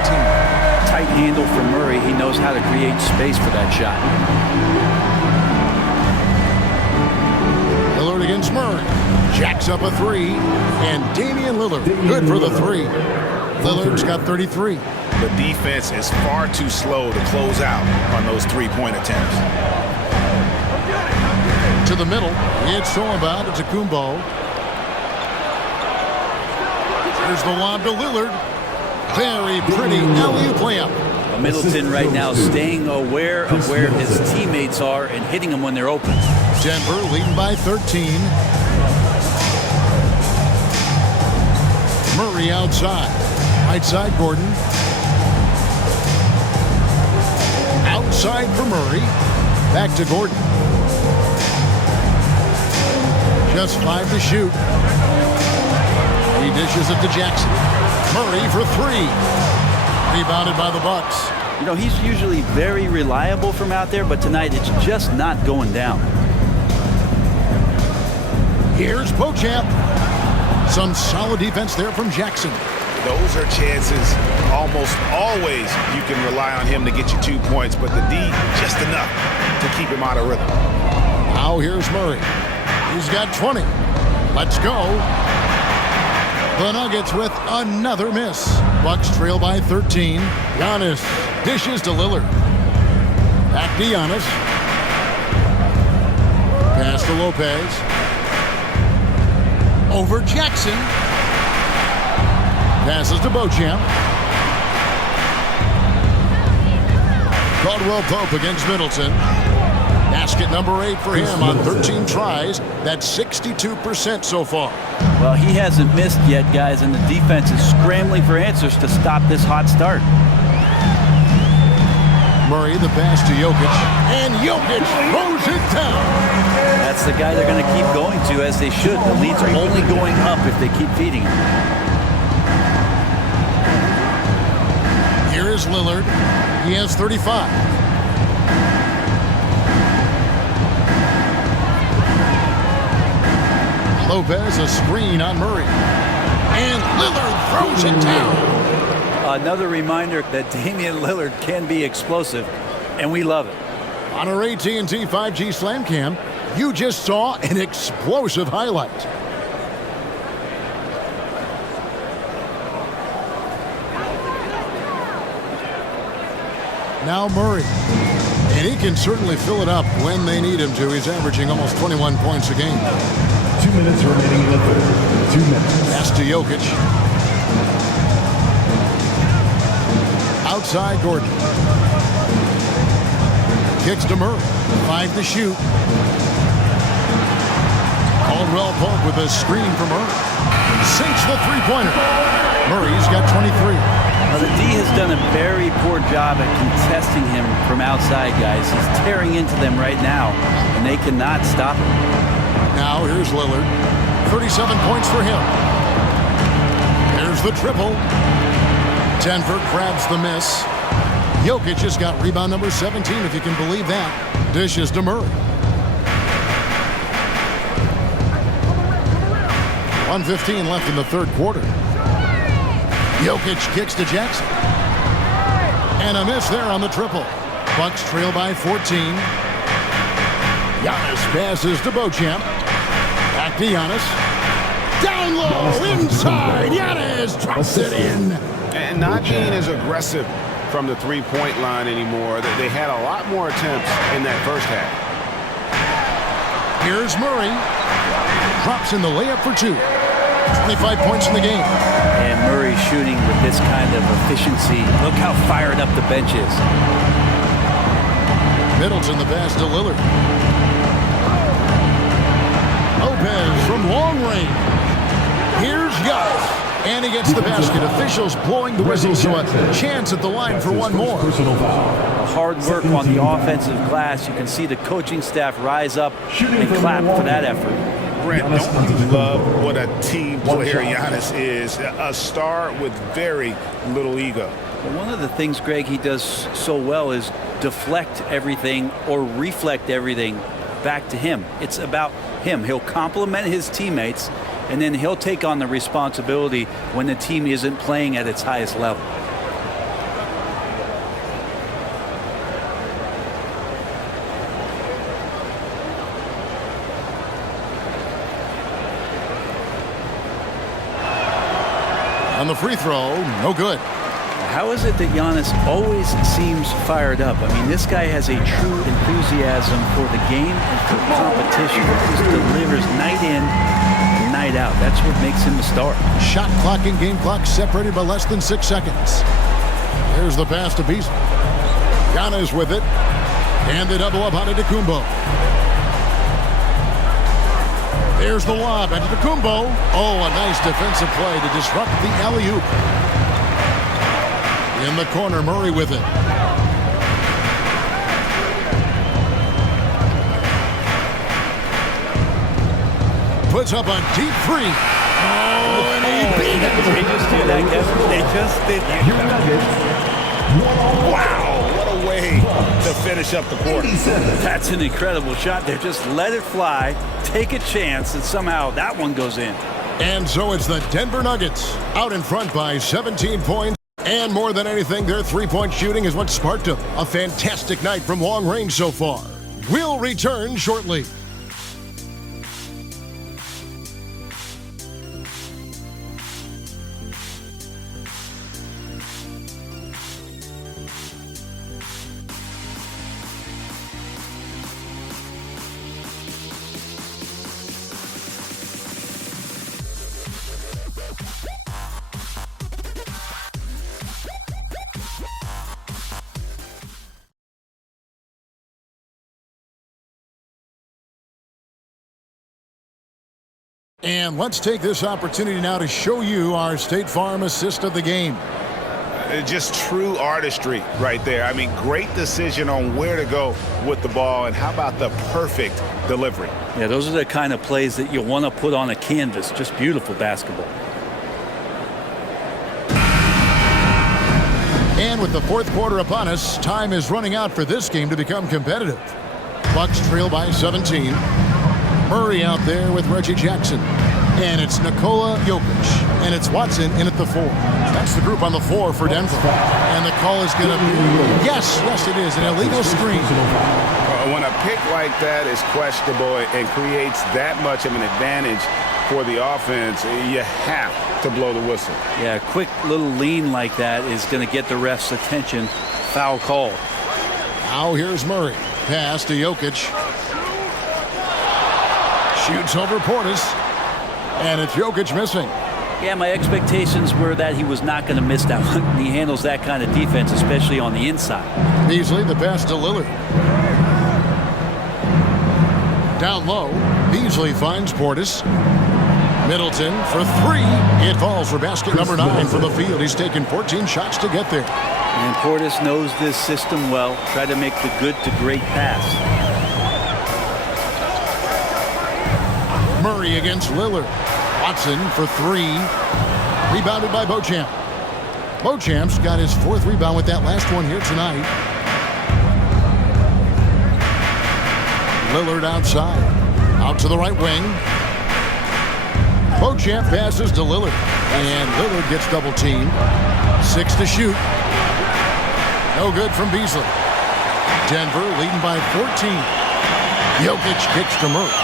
Tight handle for Murray. He knows how to create space for that shot. Lillard against Murray. Jacks up a three, and Damian Lillard good for the three. Lillard's got 33. The defense is far too slow to close out on those three-point attempts. To the middle, it's all about Antetokounmpo. Here's the lob to Lillard. Very pretty alley-oop layup. Middleton right now staying aware of where his teammates are and hitting them when they're open. Denver leading by 13. Murray outside. Right side, Gordon. Outside for Murray. Back to Gordon. Just 5 to shoot. He dishes it to Jackson. Murray for three. Rebounded by the Bucks. You know, he's usually very reliable from out there, but tonight it's just not going down. Here's Beauchamp. Some solid defense there from Jackson. Those are chances almost always you can rely on him to get you 2 points, but the D just enough to keep him out of rhythm. Now here's Murray. He's got 20. Let's go. The Nuggets with another miss. Bucks trail by 13. Giannis dishes to Lillard. Back to Giannis. Pass to Lopez. Over Jackson. Passes to Beauchamp. Caldwell Pope against Middleton. Basket number 8 for him on 13 tries. That's 62% so far. Well, he hasn't missed yet, guys, and the defense is scrambling for answers to stop this hot start. Murray, the pass to Jokic, and Jokic throws it down. That's the guy they're going to keep going to, as they should. The lead's only going up if they keep feeding him. Here is Lillard. He has 35. Lopez, a screen on Murray. And Lillard throws it down. Another reminder that Damian Lillard can be explosive, and we love it. On our AT&T 5G Slam Cam, you just saw an explosive highlight. Now Murray. And he can certainly fill it up when they need him to. He's averaging almost 21 points a game. 2 minutes remaining in the third. 2 minutes. Pass to Jokic. Outside Gordon. Kicks to Murray. 5 to shoot. Caldwell Pope with a screen for Murray. Sinks the three-pointer. Murray's got 23. Now, the D has done a very poor job at contesting him from outside, guys. He's tearing into them right now, and they cannot stop him. Now here's Lillard. 37 points for him. There's the triple. Denver grabs the miss. Jokic just got rebound number 17, if you can believe that. Dishes to Murray. 1:15 left in the third quarter. Jokic kicks to Jackson. And a miss there on the triple. Bucks trail by 14. Giannis passes to Beauchamp. Back to Giannis. Down low, inside. Giannis drops it in. And not being as aggressive from the three-point line anymore. They had a lot more attempts in that first half. Here's Murray. Drops in the layup for 2. 25 points in the game. And Murray shooting with this kind of efficiency. Look how fired up the bench is. Middleton the pass to Lillard. Lopez from long range. Here's Giannis. And he gets the basket. Officials blowing the whistle, so a chance at the line for one more. Hard work on the offensive glass. You can see the coaching staff rise up and clap for that effort. Brent, don't you love what a team player Giannis is? A star with very little ego. One of the things, Greg, he does so well is deflect everything or reflect everything back to him. It's about him. He'll compliment his teammates, and then he'll take on the responsibility when the team isn't playing at its highest level. On the free throw, no good. How is it that Giannis always seems fired up? I mean, this guy has a true enthusiasm for the game and for competition. He just delivers night in and night out. That's what makes him a star. Shot clock and game clock separated by less than 6 seconds. There's the pass to Beasley. Giannis with it. And the double up on Antetokounmpo. There's the lob at Antetokounmpo. Oh, a nice defensive play to disrupt the alley-oop. In the corner, Murray with it. Puts up a deep three. Oh, and he beat it. They just do that, Kevin. They just did that. Wow, what a way to finish up the quarter. That's an incredible shot there. Just let it fly, take a chance, and somehow that one goes in. And so it's the Denver Nuggets out in front by 17 points. And more than anything, their three-point shooting is what sparked them. A fantastic night from long range so far. We'll return shortly. And let's take this opportunity now to show you our State Farm assist of the game. Just true artistry right there. I mean, great decision on where to go with the ball, and how about the perfect delivery? Yeah, those are the kind of plays that you want to put on a canvas. Just beautiful basketball. And with the fourth quarter upon us, time is running out for this game to become competitive. Bucks trail by 17. Murray out there with Reggie Jackson. And it's Nikola Jokic. And it's Watson in at the 4. That's the group on the floor for Denver. And the call is going to be, yes, it is, an illegal screen. When a pick like that is questionable and creates that much of an advantage for the offense, you have to blow the whistle. Yeah, a quick little lean like that is going to get the ref's attention. Foul call. Now here's Murray. Pass to Jokic. Shoots over Portis. And it's Jokic missing. Yeah, my expectations were that he was not going to miss that one. He handles that kind of defense, especially on the inside. Beasley, the pass to Lillard. Down low, Beasley finds Portis. Middleton for 3. It falls for basket number 9 from the field. He's taken 14 shots to get there. And Portis knows this system well. Try to make the good to great pass. Murray against Lillard. Watson for 3. Rebounded by Beauchamp. Beauchamp's got his 4th rebound with that last one here tonight. Lillard outside. Out to the right wing. Beauchamp passes to Lillard. And Lillard gets double teamed. 6 to shoot. No good from Beasley. Denver leading by 14. Jokic kicks to Murray.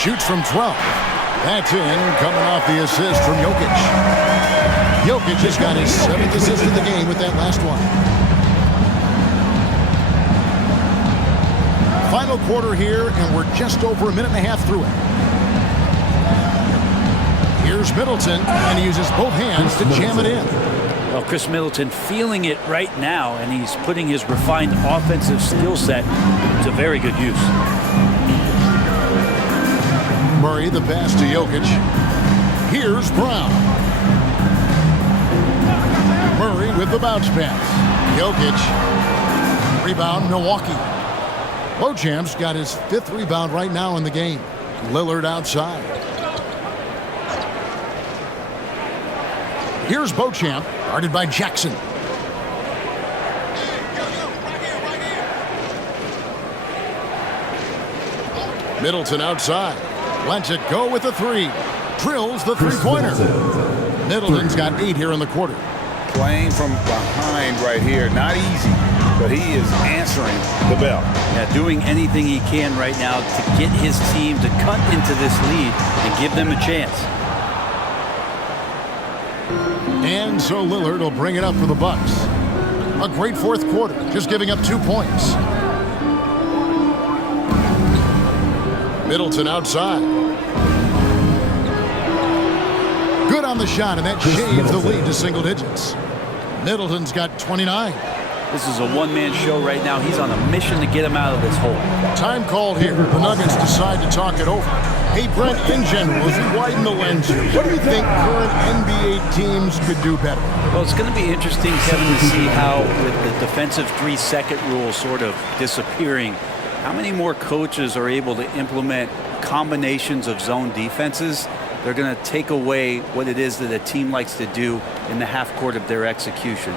Shoots from 12. That's in, coming off the assist from Jokic. Jokic has got his 7th assist of the game with that last one. Final quarter here, and we're just over a minute and a half through it. Here's Middleton, and he uses both hands to jam it in. Well, Chris Middleton feeling it right now, and he's putting his refined offensive skill set to very good use. Murray, the pass to Jokic. Here's Brown. Murray with the bounce pass. Jokic. Rebound, Milwaukee. Beauchamp's got his 5th rebound right now in the game. Lillard outside. Here's Beauchamp, guarded by Jackson. Middleton outside. Lets it go with the 3. Drills the 3-pointer. Middleton's got 8 here in the quarter. Playing from behind right here, not easy, but he is answering the bell. Yeah, doing anything he can right now to get his team to cut into this lead and give them a chance. And so Lillard will bring it up for the Bucks. A great 4th quarter, just giving up 2 points. Middleton outside. Good on the shot, and that shaves the lead to single digits. Middleton's got 29. This is a one-man show right now. He's on a mission to get him out of this hole. Time called here. The Nuggets decide to talk it over. Hey, Brent, in general, as we widen the lens here, what do you think current NBA teams could do better? Well, it's going to be interesting, Kevin, to see how, with the defensive 3-second rule sort of disappearing, how many more coaches are able to implement combinations of zone defenses. They're going to take away what it is that a team likes to do in the half court of their execution.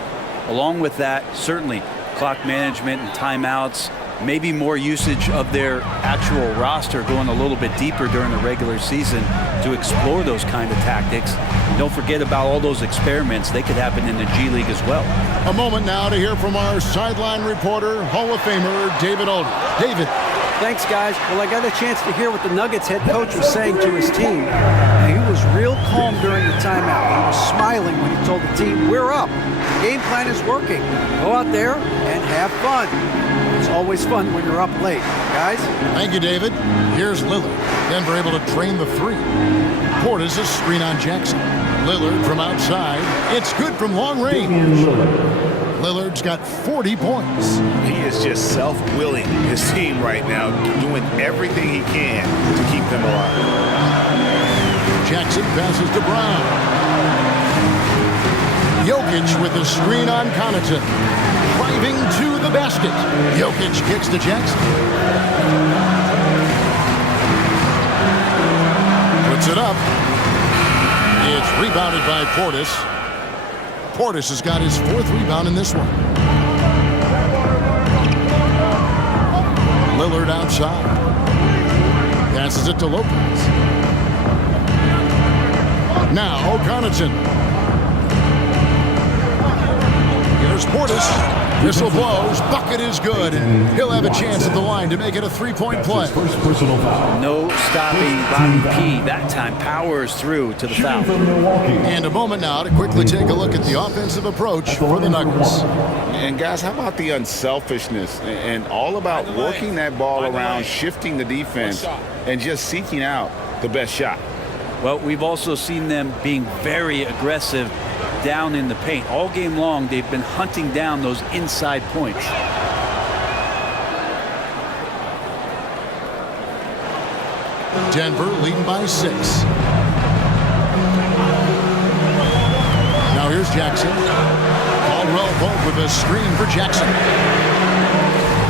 Along with that, certainly clock management and timeouts, maybe more usage of their actual roster going a little bit deeper during the regular season to explore those kind of tactics. And don't forget about all those experiments. They could happen in the G League as well. A moment now to hear from our sideline reporter, Hall of Famer David Alden. David. Thanks, guys. Well, I got a chance to hear what the Nuggets head coach was saying to his team. And he was real calm during the timeout. He was smiling when he told the team, we're up. The game plan is working. Go out there and have fun. It's always fun when you're up late. Guys? Thank you, David. Here's Lillard. Denver able to drain the 3. Portis is screen on Jackson. Lillard from outside. It's good from long range. Lillard's got 40 points. He is just self-willing his team right now, doing everything he can to keep them alive. Jackson passes to Brown. Jokic with the screen on Connaughton. Driving to the basket. Jokic kicks to Jackson. Puts it up. It's rebounded by Portis. Portis has got his 4th rebound in this one. Lillard outside. Passes it to Lopez. Now Connaughton. Here's Portis. Whistle blows. Bucket is good. And he'll have a chance at the line to make it a 3-point play. No stopping Bobby P. That time powers through to the foul. And a moment now to quickly take a look at the offensive approach for the Nuggets. And guys, how about the unselfishness and all about working that ball around, shifting the defense, and just seeking out the best shot? Well, we've also seen them being very aggressive down in the paint. All game long, they've been hunting down those inside points. Denver leading by 6. Now here's Jackson. Caldwell Pope with a screen for Jackson.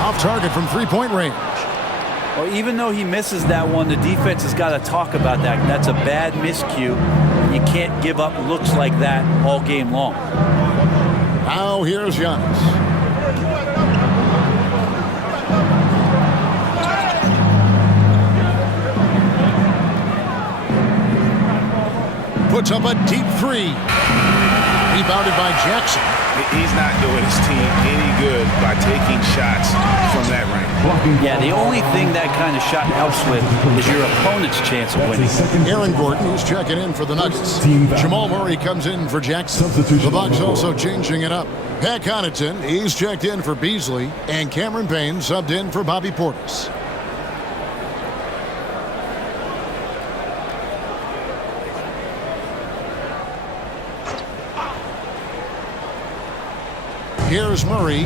Off target from 3-point range. Well, even though he misses that one, the defense has got to talk about that. That's a bad miscue. You can't give up looks like that all game long. Now here's Giannis. Puts up a deep 3. Rebounded by Jackson. He's not doing his team any good by taking shots from that range. Yeah, the only thing that kind of shot helps with is your opponent's chance of winning. Aaron Gordon is checking in for the Nuggets. Jamal Murray comes in for Jackson. The Bucks also changing it up. Pat Connaughton, he's checked in for Beasley. And Cameron Payne subbed in for Bobby Portis. Here's Murray.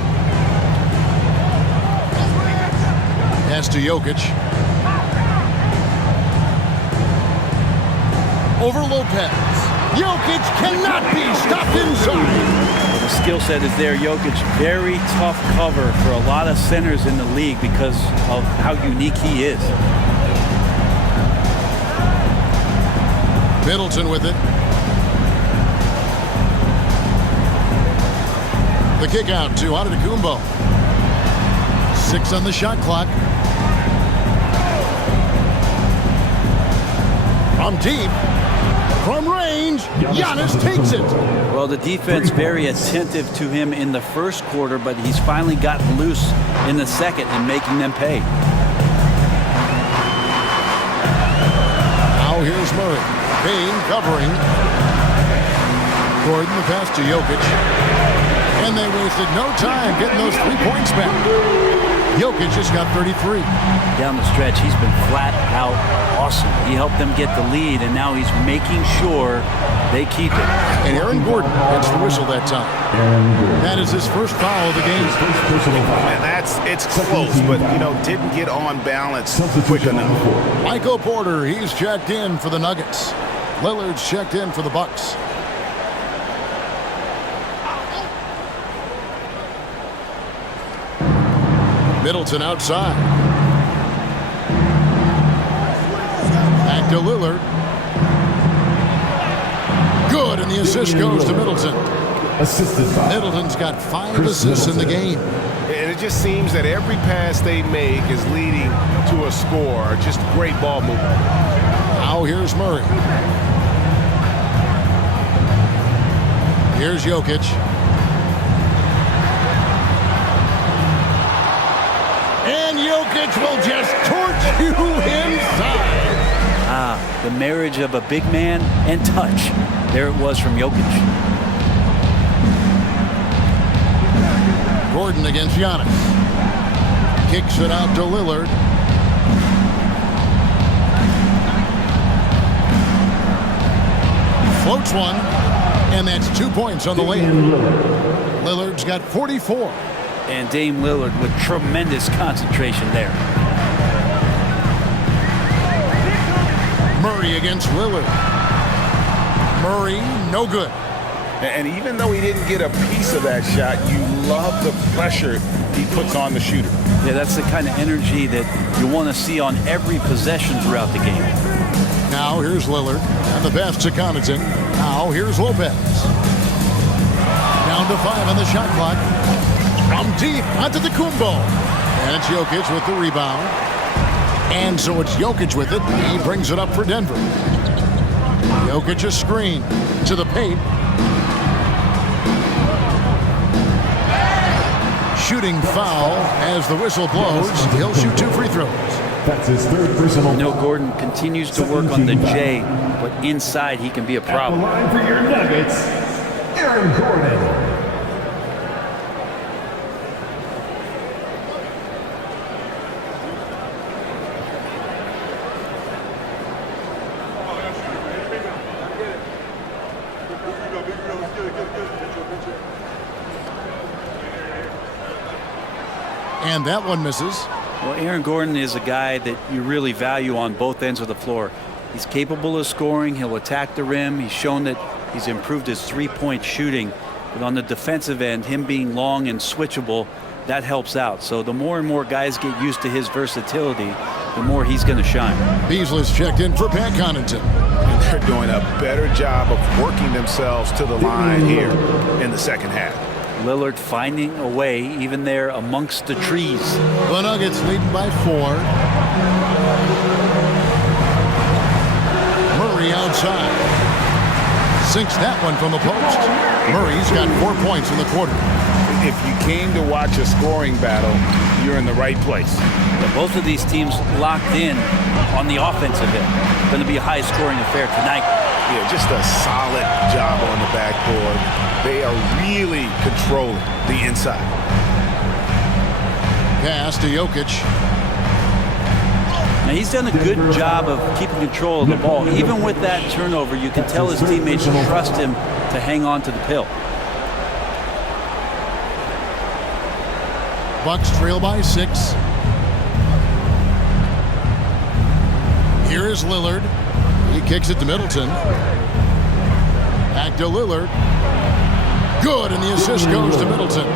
Pass to Jokic. Over Lopez. Jokic cannot be stopped inside. The skill set is there. Jokic, very tough cover for a lot of centers in the league because of how unique he is. Middleton with it. The kick out to Antetokounmpo. 6 on the shot clock. From deep. From range. Giannis takes it. Well, the defense very attentive to him in the first quarter, but he's finally gotten loose in the second and making them pay. Now here's Murray. Payne covering. Gordon the pass to Jokic. And they wasted no time getting those 3 points back. Jokic just got 33. Down the stretch, he's been flat out awesome. He helped them get the lead, and now he's making sure they keep it. And Aaron Gordon gets the whistle that time. That is his first foul of the game. And it's close, but, didn't get on balance quick enough. Michael Porter, he's checked in for the Nuggets. Lillard's checked in for the Bucks. Middleton outside. Back to Lillard. Good, and the assist goes to Middleton. Middleton's got 5 assists in the game. And it just seems that every pass they make is leading to a score. Just great ball movement. Now here's Murray. Here's Jokic. And Jokic will just torch you inside. The marriage of a big man and touch. There it was from Jokic. Gordon against Giannis. Kicks it out to Lillard. Floats one. And that's 2 points on the layup. Lillard's got 44. And Dame Lillard with tremendous concentration there. Murray against Lillard. Murray, no good. And even though he didn't get a piece of that shot, you love the pressure he puts on the shooter. Yeah, that's the kind of energy that you want to see on every possession throughout the game. Now here's Lillard, and the pass to Connaughton. Now here's Lopez. Down to 5 on the shot clock. From deep onto the Kumbo. And it's Jokic with the rebound. And so it's Jokic with it. He brings it up for Denver. Jokic a screen to the paint. Shooting foul as the whistle blows. He'll shoot 2 free throws. That's his third personal. Gordon continues to work on the J, but inside he can be a problem. At the line for your Nuggets, Aaron Gordon. And that one misses. Well, Aaron Gordon is a guy that you really value on both ends of the floor. He's capable of scoring. He'll attack the rim. He's shown that he's improved his three-point shooting. But on the defensive end, him being long and switchable, that helps out. So the more and more guys get used to his versatility, the more he's going to shine. Beasley's checked in for Pat Connaughton. And they're doing a better job of working themselves to the line here in the second half. Lillard finding a way, even there amongst the trees. The Nuggets leading by 4. Murray outside. Sinks that one from the post. Murray's got 4 points in the quarter. If you came to watch a scoring battle, you're in the right place. Both of these teams locked in on the offensive end. Going to be a high-scoring affair tonight. Yeah, just a solid job on the backboard. They are really controlling the inside. Pass to Jokic. Now he's done a good job of keeping control of the ball. Even with that turnover, you can tell his teammates trust him to hang on to the pill. Bucks trail by 6. Here is Lillard. He kicks it to Middleton. Back to Lillard. Good, and the assist goes to Middleton.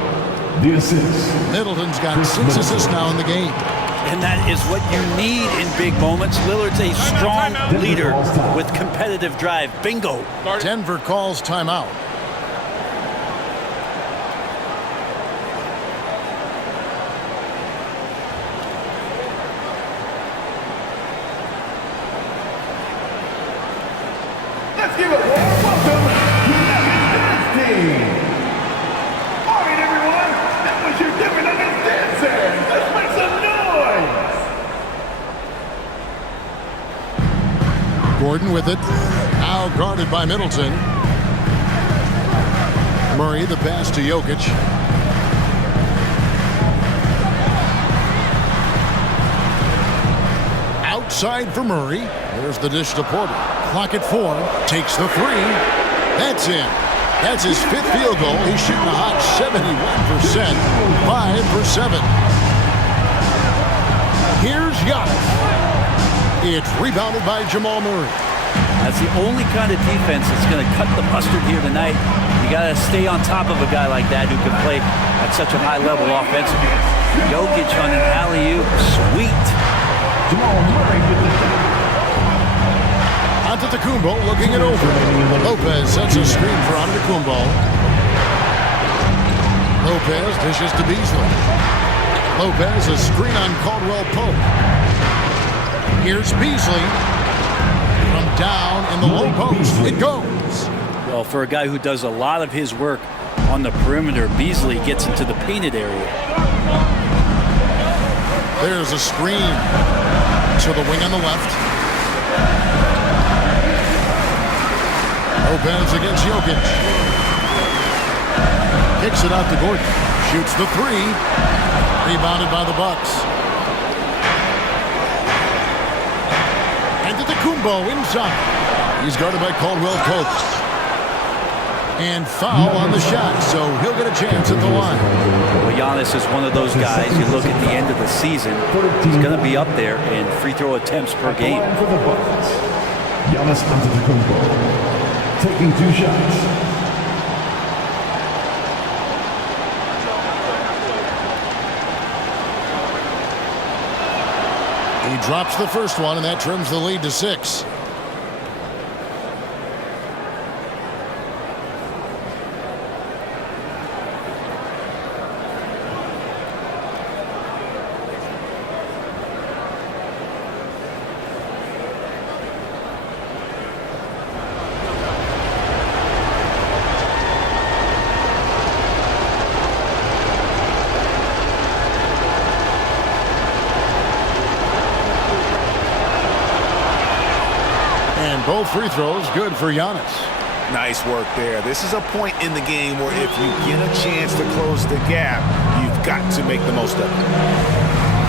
The assist. Middleton's got 6 assists now in the game. And that is what you need in big moments. Lillard's a strong leader with competitive drive. Bingo. Denver calls timeout. Let's give a warm welcome to Nuggets dance team. All right, everyone, that was your Denver Nuggets dancers. Let's make some noise. Gordon with it. Now guarded by Middleton. Murray, the pass to Jokic. Outside for Murray. There's the dish to Porter. Clock at 4. Takes the 3. That's in. That's his 5th field goal. He's shooting a hot 71%. 5 for 7. Here's Giannis. It's rebounded by Jamal Murray. That's the only kind of defense that's going to cut the mustard here tonight. You got to stay on top of a guy like that who can play at such a high level offensively. Jokic on an alley-oop. Sweet. Jamal Murray with the Antetokounmpo looking it over. Lopez sets a screen for Antetokounmpo. Lopez dishes to Beasley. Lopez a screen on Caldwell Pope. Here's Beasley from down in the low post. It goes. Well, for a guy who does a lot of his work on the perimeter, Beasley gets into the painted area. There's a screen to the wing on the left. Lopez against Jokic. Kicks it out to Gordon. Shoots the 3. Rebounded by the Bucks. Antetokounmpo inside. He's guarded by Caldwell Pope. And foul on the shot, so he'll get a chance at the line. Well, Giannis is one of those guys, you look at the end of the season, he's going to be up there in free throw attempts per game. Giannis Antetokounmpo. taking 2 shots. He drops the first one, and that trims the lead to 6. Both free throws good for Giannis. Nice work there. This is a point in the game where if you get a chance to close the gap, you've got to make the most of it.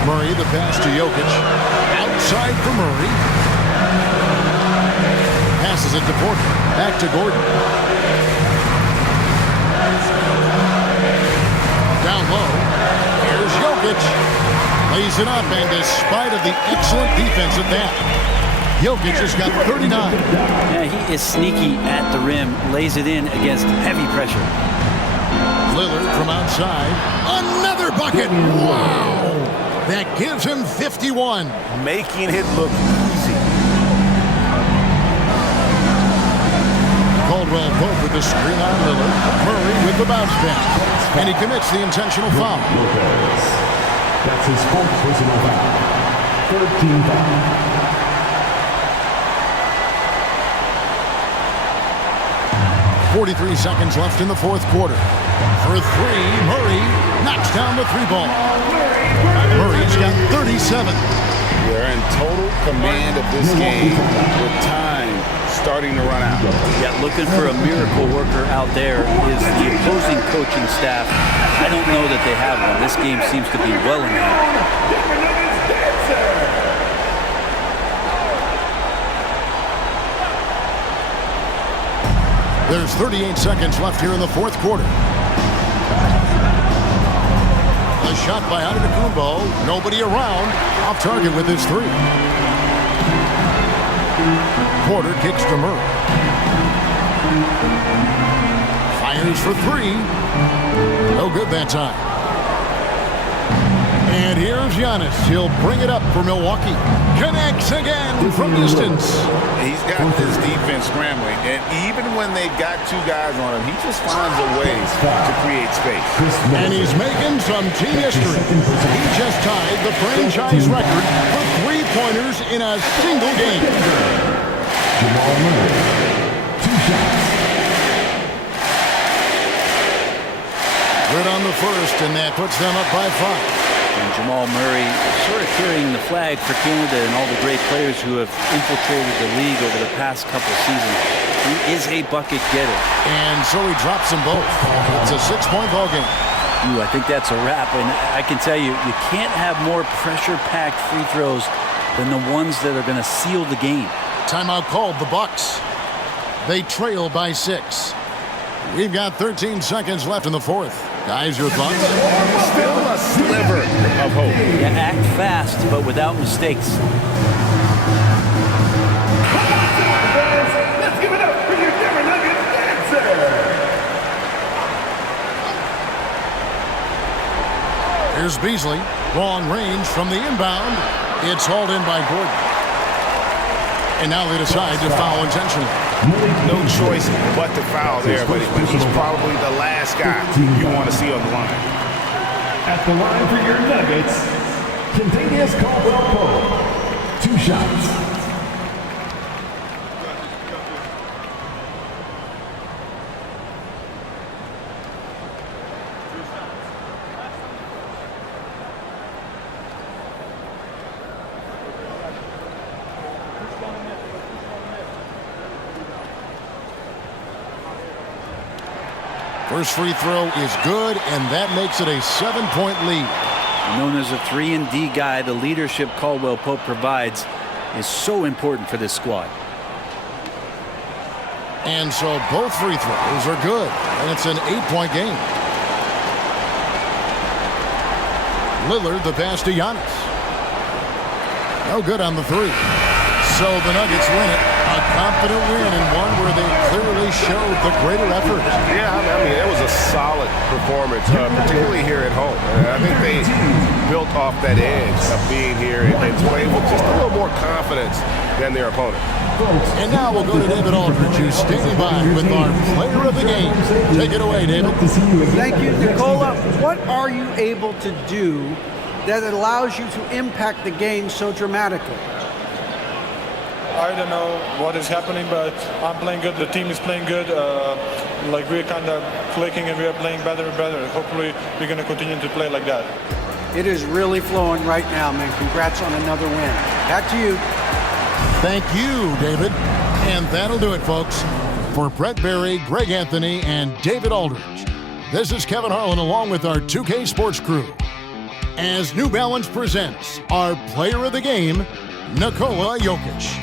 Murray, the pass to Jokic. Outside for Murray. Passes it to Porter. Back to Gordon. Down low. Here's Jokic. Lays it up, and despite of the excellent defense at that, Jokic has got 39. Yeah, he is sneaky at the rim, lays it in against heavy pressure. Lillard from outside. Another bucket. Wow. That gives him 51. Making it look easy. Caldwell Pope with the screen on Lillard. Murray with the bounce pass. And he commits the intentional foul. That's his 4th personal foul. 13 foul. 43 seconds left in the 4th quarter. For 3, Murray knocks down the 3 ball. Murray's got 37. They're in total command of this game with time starting to run out. Yeah, looking for a miracle worker out there is the opposing coaching staff. I don't know that they have one. This game seems to be well in hand. There's 38 seconds left here in the 4th quarter. The shot by Antetokounmpo. Nobody around. Off target with his 3. Porter kicks to Murray. Fires for 3. No good that time. And here's Giannis. He'll bring it up for Milwaukee. Connects again from distance. He's got this defense scrambling, and even when they've got 2 guys on him, he just finds a way to create space. And he's making some team history. He just tied the franchise record for 3-pointers in a single game. Jamal Murray, 2 shots. Good on the first, and that puts them up by 5. And Jamal Murray sort of carrying the flag for Canada and all the great players who have infiltrated the league over the past couple seasons. He is a bucket getter. And so he drops them both. It's a 6-point ball game. Ooh, I think that's a wrap. And I can tell you, you can't have more pressure-packed free throws than the ones that are going to seal the game. Timeout called, the Bucks. They trail by 6. We've got 13 seconds left in the 4th. Guys, your thoughts? Still a sliver of hope. Yeah, act fast, but without mistakes. Let's give it up for your Denver Nuggets dancer. Here's Beasley. Long range from the inbound. It's hauled in by Gordon. And now they decide to foul intentionally. No choice but to foul there, but he's probably the last guy you want to see on the line. At the line for your Nuggets, Katangos Caldwell Pope, 2 shots. First free throw is good, and that makes it a 7-point lead. Known as a 3-and-D guy, the leadership Caldwell Pope provides is so important for this squad. And so both free throws are good, and it's an 8-point game. Lillard, the pass to Giannis. No good on the 3. So the Nuggets win it A confident win and one where they clearly showed the greater effort. Yeah, I mean, it was a solid performance, particularly here at home. I think they built off that edge of being here and played with just a little more confidence than their opponent. And now we'll go to David Aldridge, who's standing by with our player of the game. Take it away, David. Thank you, Nicola. What are you able to do that allows you to impact the game so dramatically? I don't know what is happening, but I'm playing good. The team is playing good. Like we're kind of clicking and we are playing better and better. Hopefully we're going to continue to play like that. It is really flowing right now, man. Congrats on another win. Back to you. Thank you, David. And that'll do it, folks. For Brett Berry, Greg Anthony, and David Aldridge, this is Kevin Harlan along with our 2K Sports crew, as New Balance presents our player of the game, Nikola Jokic.